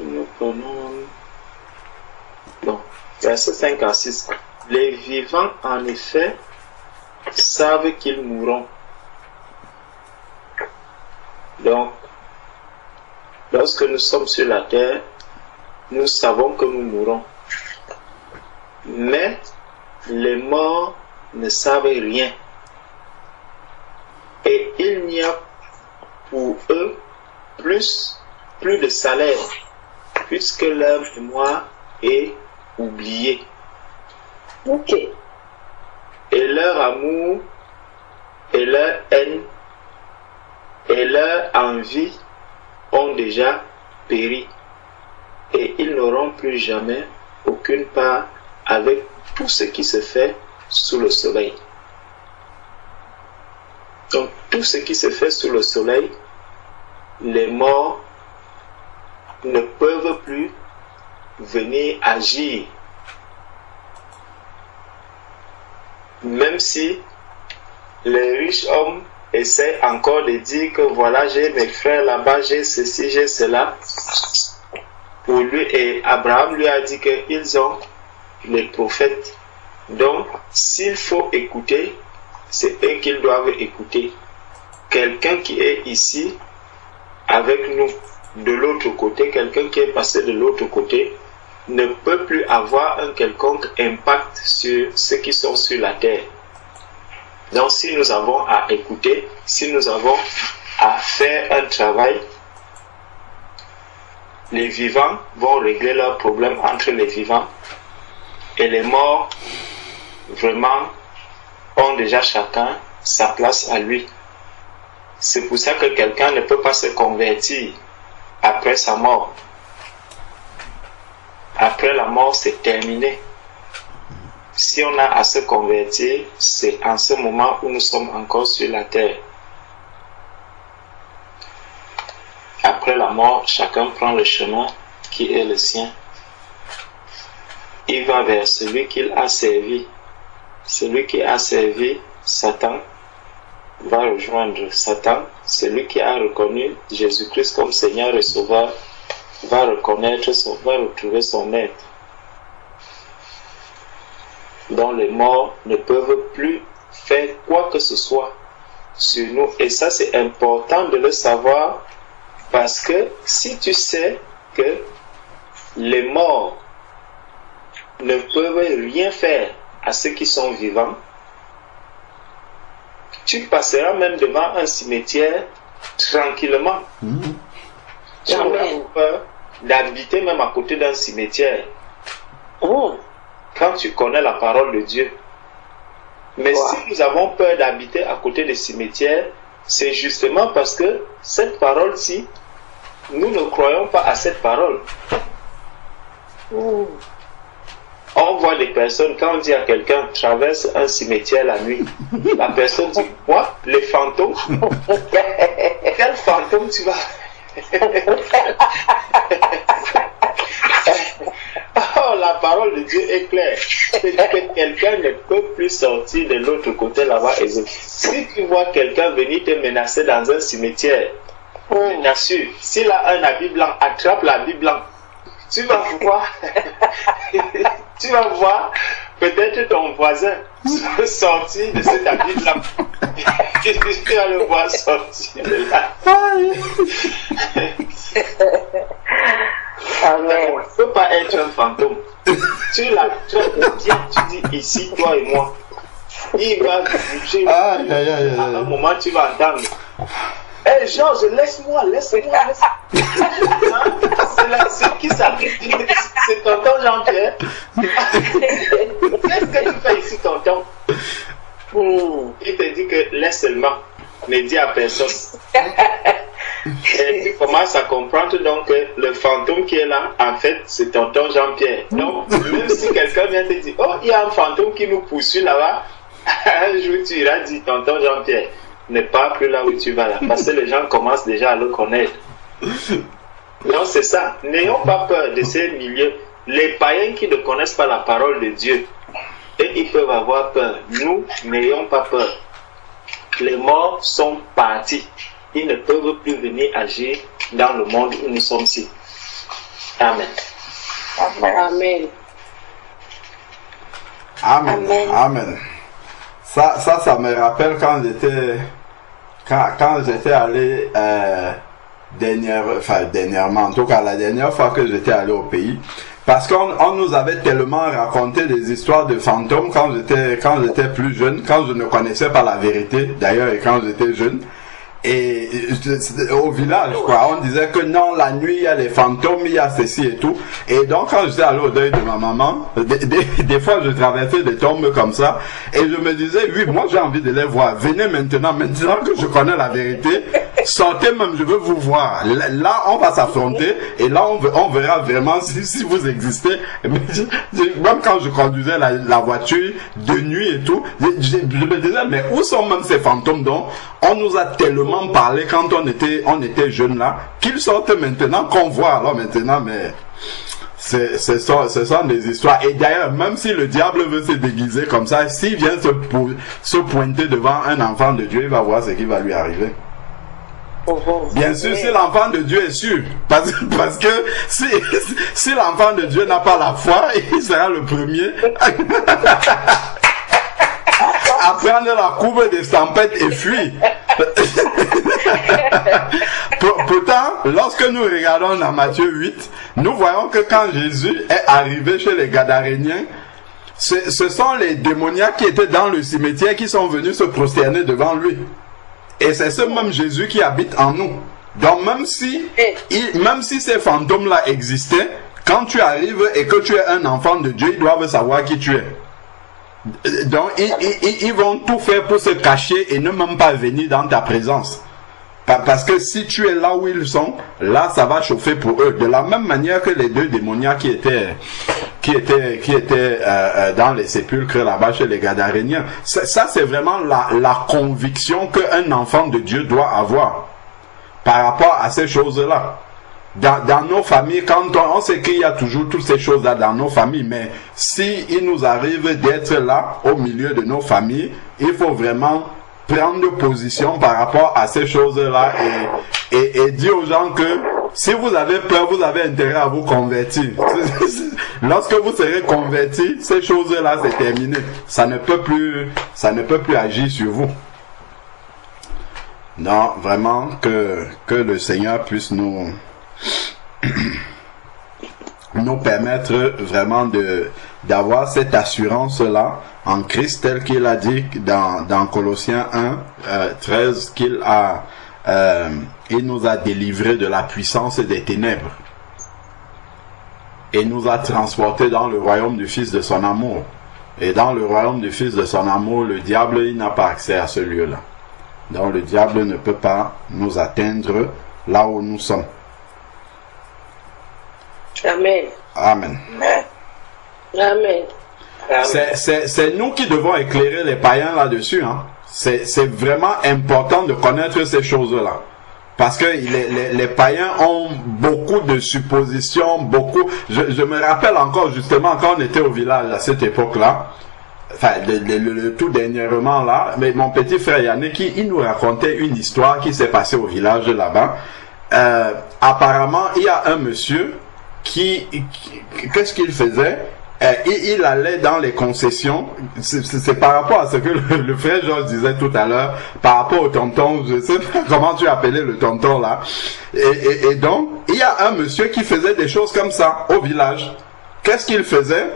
Nous prenons... Bon, verset 5 à 6. Les vivants, en effet, savent qu'ils mourront. Donc, lorsque nous sommes sur la terre, nous savons que nous mourrons. Mais les morts ne savent rien. Et il n'y a pour eux plus de salaire, puisque leur mémoire est oubliée. Ok. Et leur amour, et leur haine, et leur envie ont déjà péri. Et ils n'auront plus jamais aucune part avec tout ce qui se fait sous le soleil. Donc tout ce qui se fait sous le soleil, les morts ne peuvent plus venir agir. Même si les riches hommes essaient encore de dire que voilà, j'ai mes frères là-bas, j'ai ceci, j'ai cela. Pour lui, et Abraham lui a dit qu'ils ont les prophètes. Donc, s'il faut écouter, c'est eux qu'ils doivent écouter. Quelqu'un qui est ici avec nous de l'autre côté, quelqu'un qui est passé de l'autre côté, ne peut plus avoir un quelconque impact sur ceux qui sont sur la terre. Donc, si nous avons à écouter, si nous avons à faire un travail, les vivants vont régler leurs problèmes entre les vivants et les morts vraiment ont déjà chacun sa place à lui. C'est pour ça que quelqu'un ne peut pas se convertir après sa mort. Après la mort, c'est terminé. Si on a à se convertir, c'est en ce moment où nous sommes encore sur la terre. Après la mort, chacun prend le chemin qui est le sien. Il va vers celui qu'il a servi. Celui qui a servi Satan va rejoindre Satan. Celui qui a reconnu Jésus-Christ comme Seigneur et Sauveur va retrouver son maître. Dont les morts ne peuvent plus faire quoi que ce soit sur nous. Et ça, c'est important de le savoir, parce que si tu sais que les morts ne peuvent rien faire à ceux qui sont vivants, tu passeras même devant un cimetière tranquillement. Tu n'auras pas peur d'habiter même à côté d'un cimetière. Quand tu connais la parole de Dieu. Mais si nous avons peur d'habiter à côté des cimetières, c'est justement parce que cette parole-ci, nous ne croyons pas à cette parole. On voit des personnes, quand on dit à quelqu'un traverse un cimetière la nuit, la personne dit quoi? Les fantômes? Quel fantôme tu vas? Oh, la parole de Dieu est claire. C'est que quelqu'un ne peut plus sortir de l'autre côté là-bas. Et si tu vois quelqu'un venir te menacer dans un cimetière, je t'assure, s'il a un habit blanc, attrape l'habit blanc. Tu vas voir peut-être ton voisin sortir de cet habit blanc. Tu vas le voir sortir de là. Amen. On ne peut pas être un fantôme. Tu l'attrapes bien, tu dis ici, toi et moi. Il va bouger. À un moment, tu vas entendre. Hé Georges, laisse-moi. C'est qui ça? C'est tonton Jean-Pierre. Qu'est-ce que tu fais ici, tonton? Il te dit que laisse seulement. Ne dis à personne. Et tu commences à comprendre donc que le fantôme qui est là, en fait, c'est tonton Jean-Pierre. Donc, même si quelqu'un vient te dire, oh, il y a un fantôme qui nous poursuit là-bas, un jour tu iras dire, tonton Jean-Pierre, ne pars plus là où tu vas là, parce que les gens commencent déjà à le connaître. Donc, c'est ça. N'ayons pas peur de ces milieux. Les païens qui ne connaissent pas la parole de Dieu, et ils peuvent avoir peur. Nous, n'ayons pas peur. Les morts sont partis. Ils ne peuvent plus venir agir dans le monde où nous sommes ici. Amen. Amen. Amen. Ça me rappelle quand j'étais allé dernièrement, en tout cas la dernière fois que j'étais allé au pays, parce qu'on nous avait tellement raconté des histoires de fantômes quand j'étais plus jeune, quand je ne connaissais pas la vérité d'ailleurs, et quand j'étais jeune. Et au village, quoi, on disait que non, la nuit, il y a les fantômes, il y a ceci et tout. Et donc, quand j'étais allé au deuil de ma maman, des fois, je traversais des tombes comme ça, et je me disais, oui, moi, j'ai envie de les voir. Venez maintenant que je connais la vérité, sortez même, je veux vous voir. Là, on va s'affronter, et là, on verra vraiment si vous existez. Même quand je conduisais la voiture de nuit et tout, je me disais, mais où sont même ces fantômes dont on nous a tellement parlé quand on était jeunes là, qu'ils sortent maintenant, qu'on voit alors maintenant, mais ce sont des histoires. Et d'ailleurs, même si le diable veut se déguiser comme ça, s'il vient se pointer devant un enfant de Dieu, il va voir ce qui va lui arriver. Bien sûr, si l'enfant de Dieu est sûr, parce que si l'enfant de Dieu n'a pas la foi, il sera le premier à prendre la courbe des tempêtes et fuir. Pourtant, lorsque nous regardons dans Matthieu 8, nous voyons que quand Jésus est arrivé chez les Gadaréniens, ce sont les démoniaques qui étaient dans le cimetière qui sont venus se prosterner devant lui. Et c'est ce même Jésus qui habite en nous. Donc même si ces fantômes-là existaient, quand tu arrives et que tu es un enfant de Dieu, ils doivent savoir qui tu es. Donc, ils vont tout faire pour se cacher et ne même pas venir dans ta présence. Parce que si tu es là où ils sont, là, ça va chauffer pour eux. De la même manière que les deux démoniaques qui étaient dans les sépulcres là-bas chez les Gadaréniens. Ça, c'est vraiment la conviction qu'un enfant de Dieu doit avoir par rapport à ces choses-là. Dans nos familles, quand on sait qu'il y a toujours toutes ces choses-là dans nos familles, mais si il nous arrive d'être là, au milieu de nos familles, il faut vraiment prendre position par rapport à ces choses-là et dire aux gens que si vous avez peur, vous avez intérêt à vous convertir. Lorsque vous serez convertis, ces choses-là, c'est terminé. Ça ne peut plus agir sur vous. Non, vraiment, que le Seigneur puisse nous permettre vraiment d'avoir cette assurance-là en Christ, tel qu'il a dit dans Colossiens 1, 13, qu'il nous a délivrés de la puissance des ténèbres et nous a transportés dans le royaume du Fils de son amour. Et dans le royaume du Fils de son amour, le diable, il n'a pas accès à ce lieu-là. Donc le diable ne peut pas nous atteindre là où nous sommes. Amen. Amen. Amen. C'est nous qui devons éclairer les païens là-dessus. Hein. C'est vraiment important de connaître ces choses-là. Parce que les païens ont beaucoup de suppositions, beaucoup... Je me rappelle encore justement quand on était au village à cette époque-là, enfin le tout dernièrement là, mais mon petit frère Yannick, il nous racontait une histoire qui s'est passée au village là-bas. Apparemment, il y a un monsieur qu'est-ce qu'il faisait? Il allait dans les concessions. C'est par rapport à ce que le frère Georges disait tout à l'heure, par rapport au tonton, je sais pas comment tu appelais le tonton là. Et donc, il y a un monsieur qui faisait des choses comme ça au village. Qu'est-ce qu'il faisait?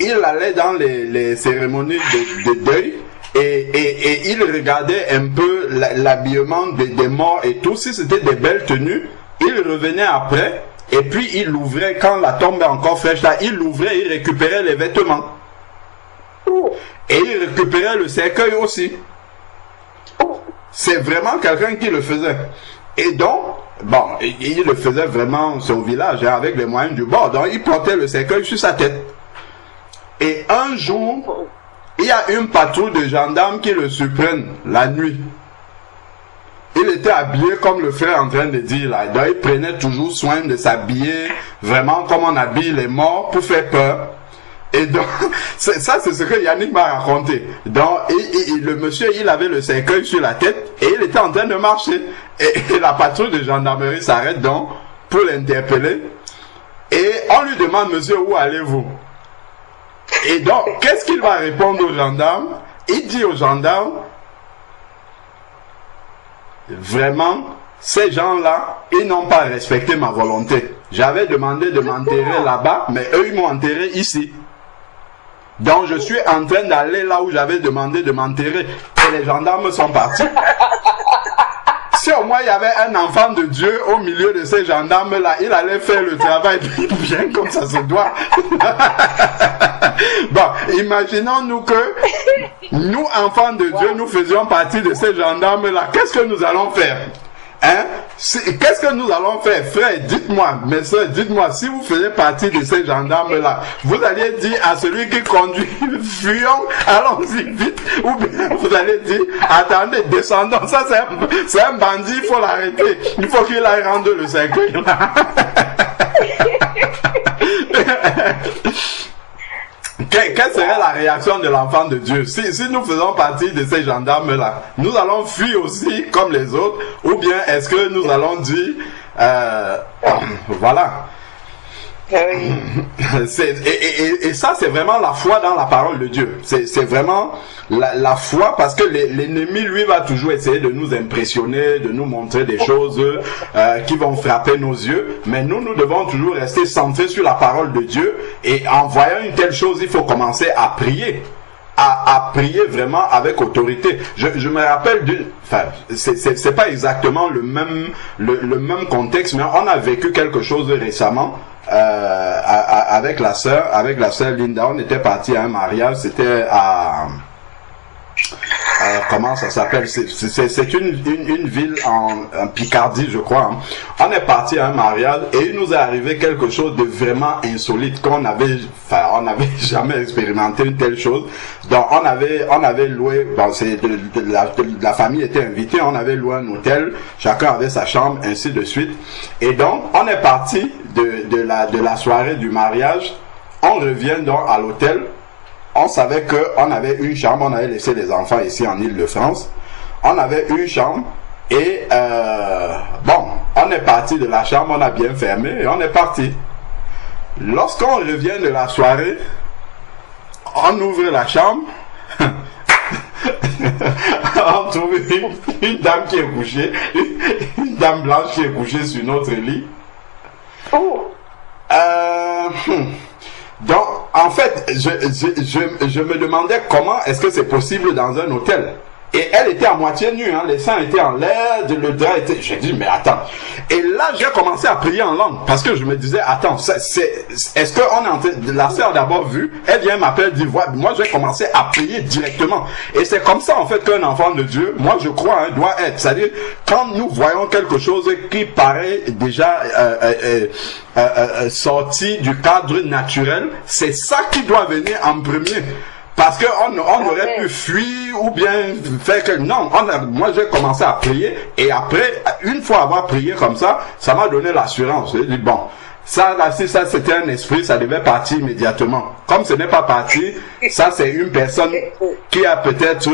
Il allait dans les cérémonies de deuil et il regardait un peu l'habillement des morts et tout. Si c'était des belles tenues, il revenait après. Et puis il ouvrait, quand la tombe est encore fraîche là, il ouvrait, il récupérait les vêtements. Et il récupérait le cercueil aussi. C'est vraiment quelqu'un qui le faisait. Et donc, bon, il le faisait vraiment sur le village, hein, avec les moyens du bord. Donc il portait le cercueil sur sa tête. Et un jour, il y a une patrouille de gendarmes qui le surprennent la nuit. Il était habillé comme le frère est en train de dire là. Donc il prenait toujours soin de s'habiller vraiment comme on habille les morts pour faire peur. Et donc, ça c'est ce que Yannick m'a raconté. Donc, le monsieur, il avait le cercueil sur la tête et il était en train de marcher. Et la patrouille de gendarmerie s'arrête donc pour l'interpeller. Et on lui demande, monsieur, où allez-vous? Et donc, qu'est-ce qu'il va répondre aux gendarmes? Il dit aux gendarmes, vraiment, ces gens-là, ils n'ont pas respecté ma volonté. J'avais demandé de m'enterrer là-bas, mais eux, ils m'ont enterré ici. Donc, je suis en train d'aller là où j'avais demandé de m'enterrer. Et les gendarmes sont partis. Si au moins il y avait un enfant de Dieu au milieu de ces gendarmes-là, il allait faire le travail bien comme ça se doit. Bon, imaginons-nous que nous, enfants de Dieu, nous faisions partie de ces gendarmes-là. Qu'est-ce que nous allons faire? Hein? Qu'est-ce que nous allons faire? Frère, dites-moi, mes soeurs, dites-moi, si vous faisiez partie de ces gendarmes-là, vous alliez dire à celui qui conduit, fuyons, allons-y vite, ou bien vous allez dire, attendez, descendons, ça c'est un bandit, il faut l'arrêter, il faut qu'il aille rendre le cercueil là. Quelle serait la réaction de l'enfant de Dieu si nous faisons partie de ces gendarmes-là? Nous allons fuir aussi comme les autres, ou bien est-ce que nous allons dire voilà. Et ça c'est vraiment la foi dans la parole de Dieu. C'est vraiment la foi, parce que l'ennemi lui va toujours essayer de nous impressionner, de nous montrer des choses qui vont frapper nos yeux, mais nous devons toujours rester centrés sur la parole de Dieu. Et en voyant une telle chose, il faut commencer à prier, à prier vraiment avec autorité. Je me rappelle enfin, c'est pas exactement le même contexte, mais on a vécu quelque chose récemment. avec la sœur Linda, on était parti à un mariage, c'était à comment ça s'appelle, c'est une ville en Picardie, je crois, hein. On est parti à un mariage et il nous est arrivé quelque chose de vraiment insolite qu'on avait, on n'avait jamais expérimenté une telle chose. Donc on avait loué, bon, la famille était invitée, on avait loué un hôtel, chacun avait sa chambre, ainsi de suite. Et donc on est parti de la soirée du mariage, on revient donc à l'hôtel. On savait qu'on avait une chambre, on avait laissé les enfants ici en Île-de-France. On avait une chambre et bon, on est parti de la chambre, on a bien fermé et on est parti. Lorsqu'on revient de la soirée, on ouvre la chambre, on trouve une dame qui est couchée, une dame blanche qui est couchée sur notre lit. Oh. Donc, en fait, je me demandais comment est-ce que c'est possible dans un hôtel. Et elle était à moitié nue, hein, les seins étaient en l'air, le drap était... J'ai dit, mais attends. Et là, j'ai commencé à prier en langue, parce que je me disais, attends, est-ce qu'on est en train... La sœur d'abord vu, elle vient m'appeler, dit, voilà, moi j'ai commencé à prier directement. Et c'est comme ça, en fait, qu'un enfant de Dieu, moi je crois, hein, doit être. C'est-à-dire, quand nous voyons quelque chose qui paraît déjà sorti du cadre naturel, c'est ça qui doit venir en premier. Parce qu'on aurait pu fuir ou bien faire que... Non, moi j'ai commencé à prier et après, une fois avoir prié comme ça m'a donné l'assurance. J'ai dit, bon, ça, là, si ça c'était un esprit, ça devait partir immédiatement. Comme ce n'est pas parti, ça c'est une personne qui a peut-être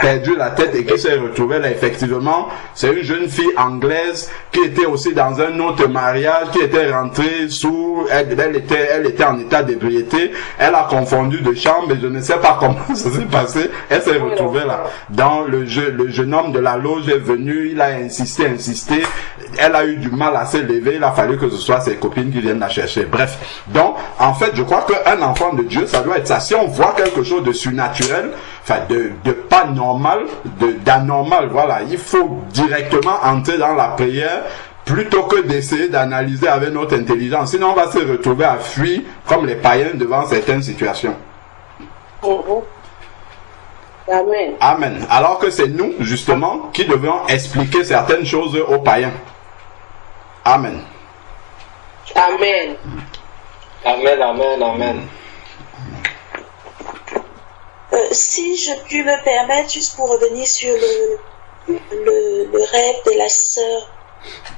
perdu la tête et qui s'est retrouvée là, effectivement. C'est une jeune fille anglaise qui était aussi dans un autre mariage, qui était rentrée sous... Elle était en état d'ébriété. Elle a confondu de chambre et je ne sais pas comment ça s'est passé. Elle s'est retrouvée là. Dans le jeune homme de la loge est venu, il a insisté. Elle a eu du mal à se lever. Il a fallu que ce soit ses copines qui viennent la chercher. Bref. Donc, en fait, je crois qu'un enfant de Dieu, ça doit être ça. Si on voit quelque chose de surnaturel, enfin, de pas normal, d'anormal, voilà, il faut directement entrer dans la prière plutôt que d'essayer d'analyser avec notre intelligence. Sinon, on va se retrouver à fuir comme les païens devant certaines situations. Amen. Amen. Alors que c'est nous, justement, qui devons expliquer certaines choses aux païens. Amen. Amen. Amen, amen, amen. Si je puis me permettre, juste pour revenir sur le rêve de la sœur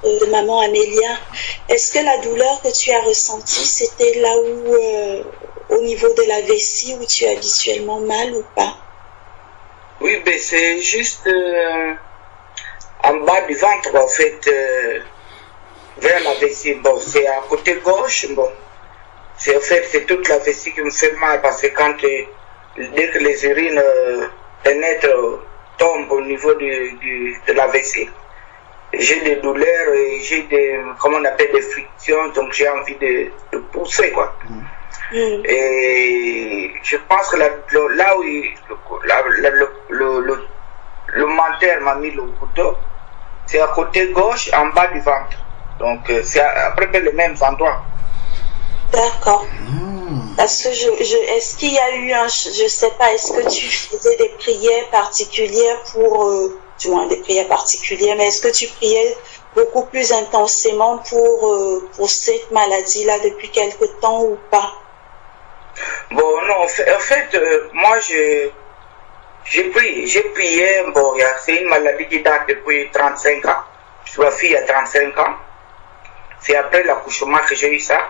de maman Amélia, est-ce que la douleur que tu as ressentie, c'était là où, au niveau de la vessie, où tu as habituellement mal ou pas? Oui, mais c'est juste en bas du ventre, en fait, vers la vessie. Bon, c'est à côté gauche, bon. C'est en fait, c'est toute la vessie qui me fait mal parce que quand, dès que les urines pénètrent, tombent au niveau de la vessie, j'ai des douleurs et j'ai des, comment on appelle, des frictions, donc j'ai envie de pousser, quoi. Et je pense que là où le menteur m'a mis le couteau, c'est à côté gauche, en bas du ventre. Donc c'est à peu près le même endroit. D'accord. Parce que est-ce qu'il y a eu je sais pas, est-ce que tu faisais des prières particulières pour, du moins des prières particulières, mais est-ce que tu priais beaucoup plus intensément pour cette maladie-là depuis quelque temps ou pas? Bon, non, en fait, moi, j'ai prié, bon, c'est une maladie qui date depuis 35 ans. Je suis ma fille à 35 ans. C'est après l'accouchement que j'ai eu ça.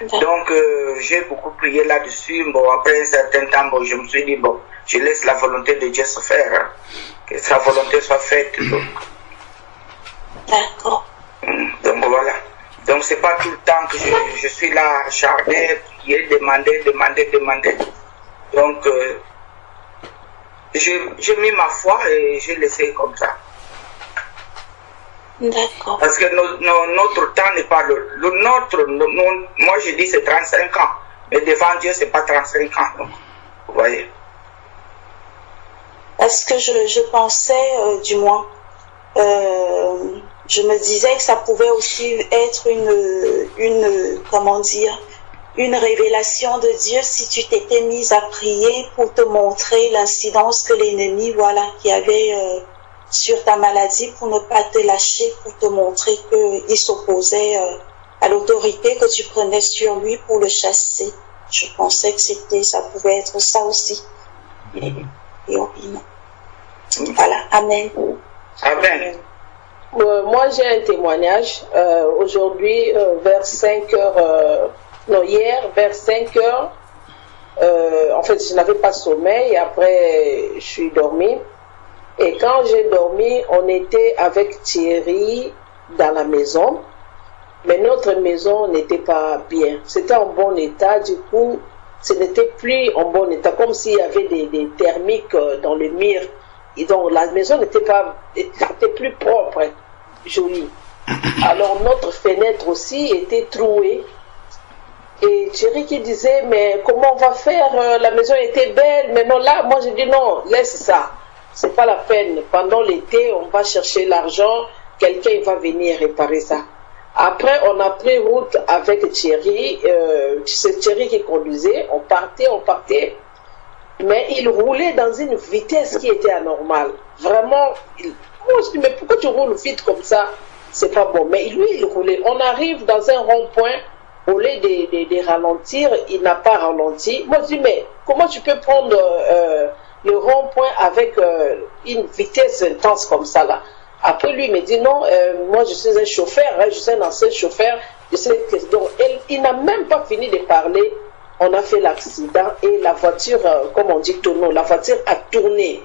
Donc, j'ai beaucoup prié là-dessus. Bon, après un certain temps, bon, je me suis dit, bon, je laisse la volonté de Dieu se faire, hein, que sa volonté soit faite. D'accord. Donc, voilà. Donc, c'est pas tout le temps que je suis là, acharné, prier, demander. Donc, j'ai mis ma foi et j'ai laissé comme ça. D'accord. Parce que notre temps n'est pas le nôtre. Moi, je dis c'est 35 ans. Mais devant Dieu, c'est pas 35 ans. Donc, vous voyez. Parce que je pensais, du moins, je me disais que ça pouvait aussi être comment dire, une révélation de Dieu si tu t'étais mise à prier pour te montrer l'incidence que l'ennemi, voilà, qui avait sur ta maladie, pour ne pas te lâcher, pour te montrer qu'il s'opposait à l'autorité que tu prenais sur lui pour le chasser. Je pensais que ça pouvait être ça aussi. Et voilà, Amen. Amen. Moi, j'ai un témoignage. Aujourd'hui, vers 5 heures, hier, vers 5 heures, en fait, je n'avais pas sommeil. Après, je suis dormie. Et quand j'ai dormi, on était avec Thierry dans la maison. Mais notre maison n'était pas bien. C'était en bon état. Du coup, ce n'était plus en bon état. Comme s'il y avait des thermiques dans le mur. Et donc, la maison n'était plus propre, jolie. Alors, notre fenêtre aussi était trouée. Et Thierry qui disait, mais comment on va faire? La maison était belle. Mais non, là, moi, j'ai dit non, laisse ça. C'est pas la peine. Pendant l'été, on va chercher l'argent. Quelqu'un va venir réparer ça. Après, on a pris route avec Thierry. C'est Thierry qui conduisait. On partait. Mais il roulait dans une vitesse qui était anormale. Vraiment, moi je dis, mais pourquoi tu roules vite comme ça? C'est pas bon. Mais lui, il roulait. On arrive dans un rond-point, au lieu de ralentir, il n'a pas ralenti. Moi je dis, mais comment tu peux prendre le rond-point avec une vitesse intense comme ça là? Après lui, il me dit, non, moi je suis un chauffeur, hein, je suis un ancien chauffeur. Donc, il n'a même pas fini de parler. On a fait l'accident et la voiture, comme on dit tonneau, la voiture a tourné.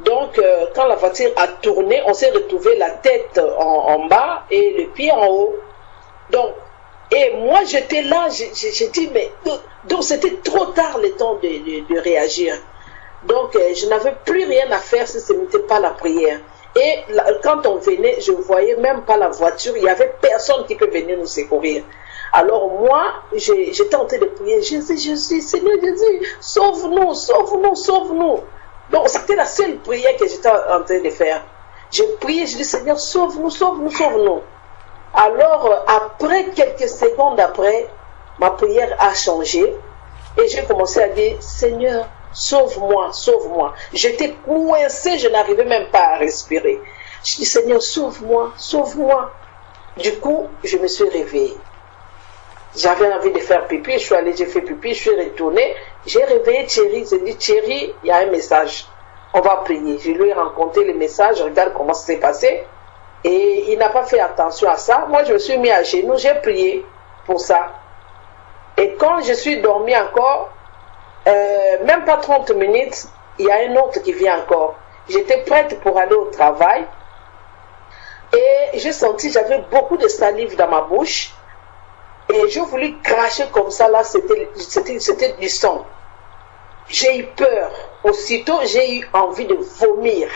Donc, quand la voiture a tourné, on s'est retrouvé la tête en bas et le pied en haut. Donc, et moi j'étais là, j'ai dit, mais donc c'était trop tard le temps de réagir. Donc, je n'avais plus rien à faire si ce n'était pas la prière. Et quand on venait, je ne voyais même pas la voiture, il n'y avait personne qui peut venir nous secourir. Alors moi, j'étais en train de prier, Jésus, Seigneur Jésus, sauve-nous, sauve-nous, sauve-nous. Donc c'était la seule prière que j'étais en train de faire. J'ai prié, je dis, Seigneur, sauve-nous, sauve-nous, sauve-nous. Alors, après, quelques secondes après, ma prière a changé et j'ai commencé à dire, Seigneur, sauve-moi, sauve-moi. J'étais coincée, je n'arrivais même pas à respirer. Je dis, Seigneur, sauve-moi, sauve-moi. Du coup, je me suis réveillée. J'avais envie de faire pipi, je suis allée, j'ai fait pipi, je suis retournée. J'ai réveillé Thierry, j'ai dit, Thierry, il y a un message. On va prier. Je lui ai rencontré le message, regarde comment ça s'est passé. Et il n'a pas fait attention à ça. Moi, je me suis mis à genoux, j'ai prié pour ça. Et quand je suis dormie encore, même pas 30 minutes, il y a un autre qui vient encore. J'étais prête pour aller au travail. Et j'ai senti, j'avais beaucoup de salive dans ma bouche. Et je voulais cracher comme ça, là, c'était du sang. J'ai eu peur. Aussitôt, j'ai eu envie de vomir.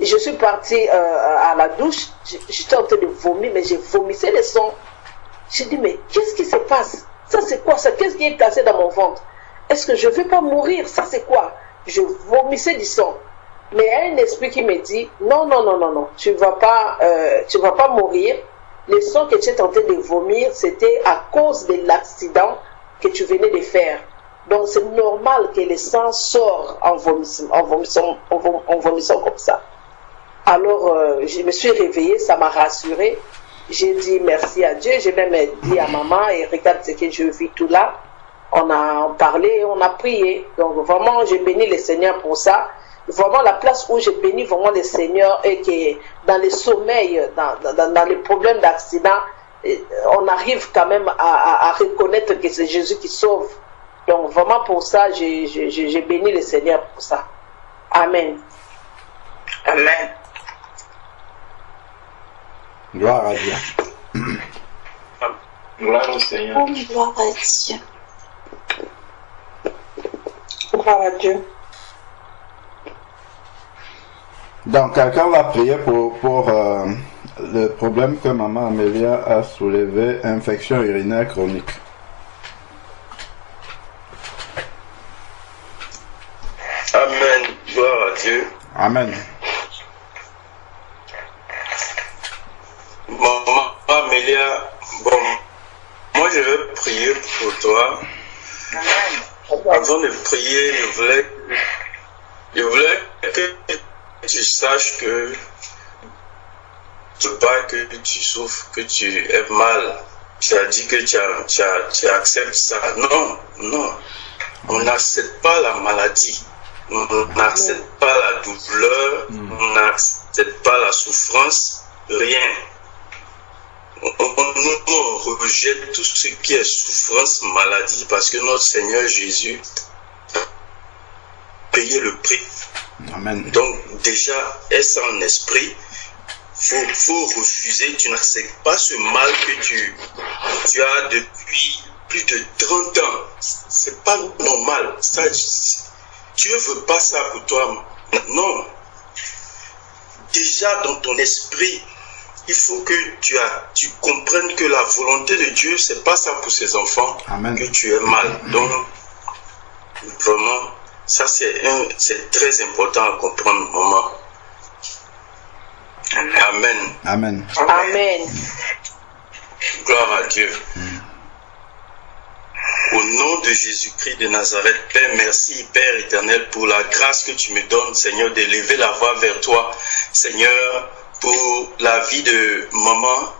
Et je suis partie à la douche, j'étais en train de vomir, mais j'ai vomissé le sang. J'ai dit, mais qu'est-ce qui se passe? Ça, c'est quoi ça? Qu'est-ce qui est cassé dans mon ventre? Est-ce que je ne vais pas mourir? Ça, c'est quoi? Je vomissais du sang. Mais il y a un esprit qui me dit, non, non, non, non, non, tu ne vas pas mourir. Le sang que tu es en train de vomir, c'était à cause de l'accident que tu venais de faire. Donc, c'est normal que le sang sorte en vomissant comme ça. Alors, je me suis réveillée, ça m'a rassurée. J'ai dit merci à Dieu. J'ai même dit à maman, et regarde ce que je vis tout là. On a parlé, on a prié. Donc, vraiment, j'ai béni le Seigneur pour ça. Vraiment, la place où j'ai béni vraiment le Seigneur et que dans les sommeils, dans les problèmes d'accident, on arrive quand même à reconnaître que c'est Jésus qui sauve. Donc, vraiment pour ça, j'ai béni le Seigneur pour ça. Amen. Amen. Gloire à Dieu. Gloire au Seigneur. Oh, gloire à Dieu. Gloire à Dieu. Donc, quelqu'un va prier pour le problème que maman Amélia a soulevé, infection urinaire chronique. Amen. Gloire à Dieu. Amen. Maman Amélia, bon, moi je vais prier pour toi. Avant de prier, je voulais que tu saches que pas que tu souffres, que tu es mal. Tu as dit que tu acceptes ça. Non, non. On n'accepte pas la maladie. On n'accepte pas la douleur. On n'accepte pas la souffrance. Rien. On rejette tout ce qui est souffrance, maladie, parce que notre Seigneur Jésus a payé le prix. Amen. Donc déjà, est-ce en esprit? Faut refuser, tu n'acceptes pas ce mal que tu as depuis plus de 30 ans. C'est pas normal. Ça, Dieu veut pas ça pour toi. Non. Déjà dans ton esprit, il faut que tu comprennes que la volonté de Dieu, c'est pas ça pour ses enfants. Amen. Que tu es mal. Donc, vraiment, ça c'est très important à comprendre, maman. Amen. Amen. Amen. Gloire à Dieu. Au nom de Jésus-Christ de Nazareth, Père, merci, Père éternel, pour la grâce que tu me donnes, Seigneur, d'élever la voix vers toi, Seigneur, pour la vie de maman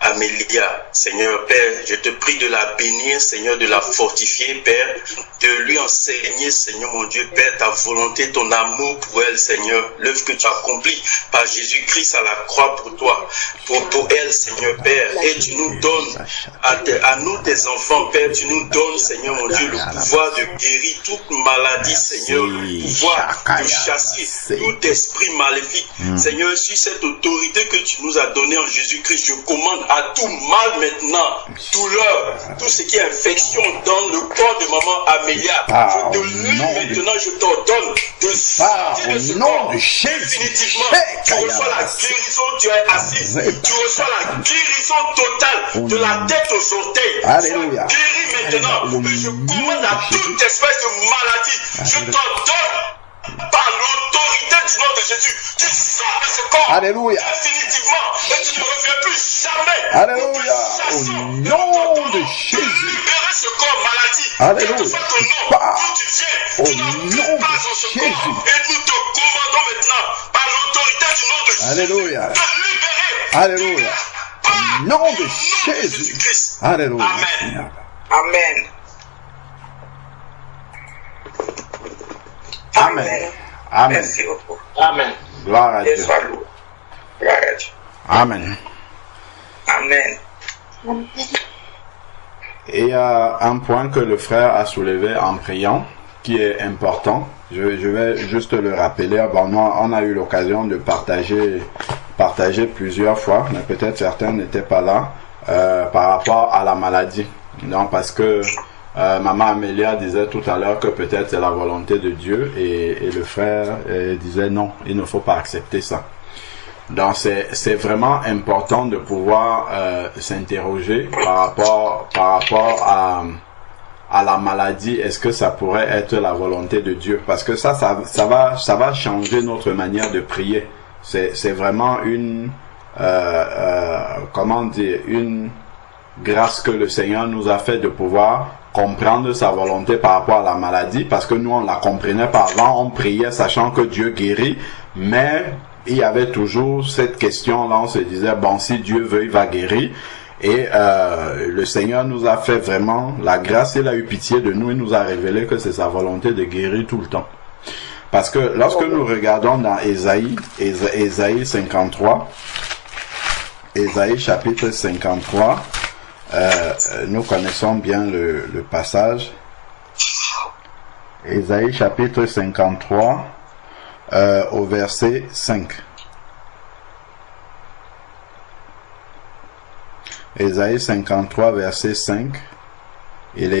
Amélia. Seigneur, Père, je te prie de la bénir, Seigneur, de la fortifier, Père, de lui enseigner, Seigneur, mon Dieu, Père, ta volonté, ton amour pour elle, Seigneur, l'œuvre que tu as accomplie par Jésus-Christ à la croix pour toi, pour elle, Seigneur, Père, et tu nous donnes, à nous, tes enfants, Père, tu nous donnes, Seigneur, mon Dieu, le pouvoir de guérir toute maladie, Seigneur, le pouvoir de chasser tout esprit maléfique. Seigneur, sur cette autorité que tu nous as donnée en Jésus-Christ, je commande à tout mal maintenant, douleur, tout ce qui est infection dans le corps de maman Amélia. Je te lis maintenant, je t'ordonne de sortir de ce corps définitivement. Tu reçois la guérison, tu es assise, tu reçois la guérison totale de la tête aux orteils. Alléluia. Guéris maintenant. Je commande à toute espèce de maladie. Je t'ordonne par l'autorité du nom de Jésus, tu sors de ce corps. Alléluia. Définitivement. Et tu ne reviens plus jamais. Alléluia. Au nom de Jésus. Libérer ce corps maladie. Alléluia. Quel que soit ton nom, d'où tu viens, tu n'as plus pas en ce Jésus. corps. Et nous te commandons maintenant, par l'autorité du nom de Jésus, Alléluia. de libérer. Alléluia. Au nom de Jésus. Alléluia. Amen. Amen. Amen. Amen. Merci beaucoup. Amen. Gloire à Dieu Dieu. soit loué. Gloire à Dieu. Amen. Amen. Et il y a un point que le frère a soulevé en priant qui est important. Je vais juste le rappeler. Bon, on a eu l'occasion de partager plusieurs fois, mais peut-être certains n'étaient pas là par rapport à la maladie. Non, parce que maman Amélia disait tout à l'heure que peut-être c'est la volonté de Dieu et le frère disait non, il ne faut pas accepter ça. Donc c'est vraiment important de pouvoir s'interroger par rapport à la maladie. Est-ce que ça pourrait être la volonté de Dieu? Parce que ça va changer notre manière de prier. C'est vraiment une une grâce que le Seigneur nous a fait de pouvoir comprendre sa volonté par rapport à la maladie, parce que nous on la comprenait pas avant, on priait sachant que Dieu guérit, mais il y avait toujours cette question là, on se disait bon, si Dieu veut il va guérir. Et le Seigneur nous a fait vraiment la grâce, il a eu pitié de nous, il nous a révélé que c'est sa volonté de guérir tout le temps. Parce que lorsque nous regardons dans Ésaïe 53, Ésaïe chapitre 53, nous connaissons bien le passage. Ésaïe chapitre 53 au verset 5. Ésaïe 53 verset 5. Il est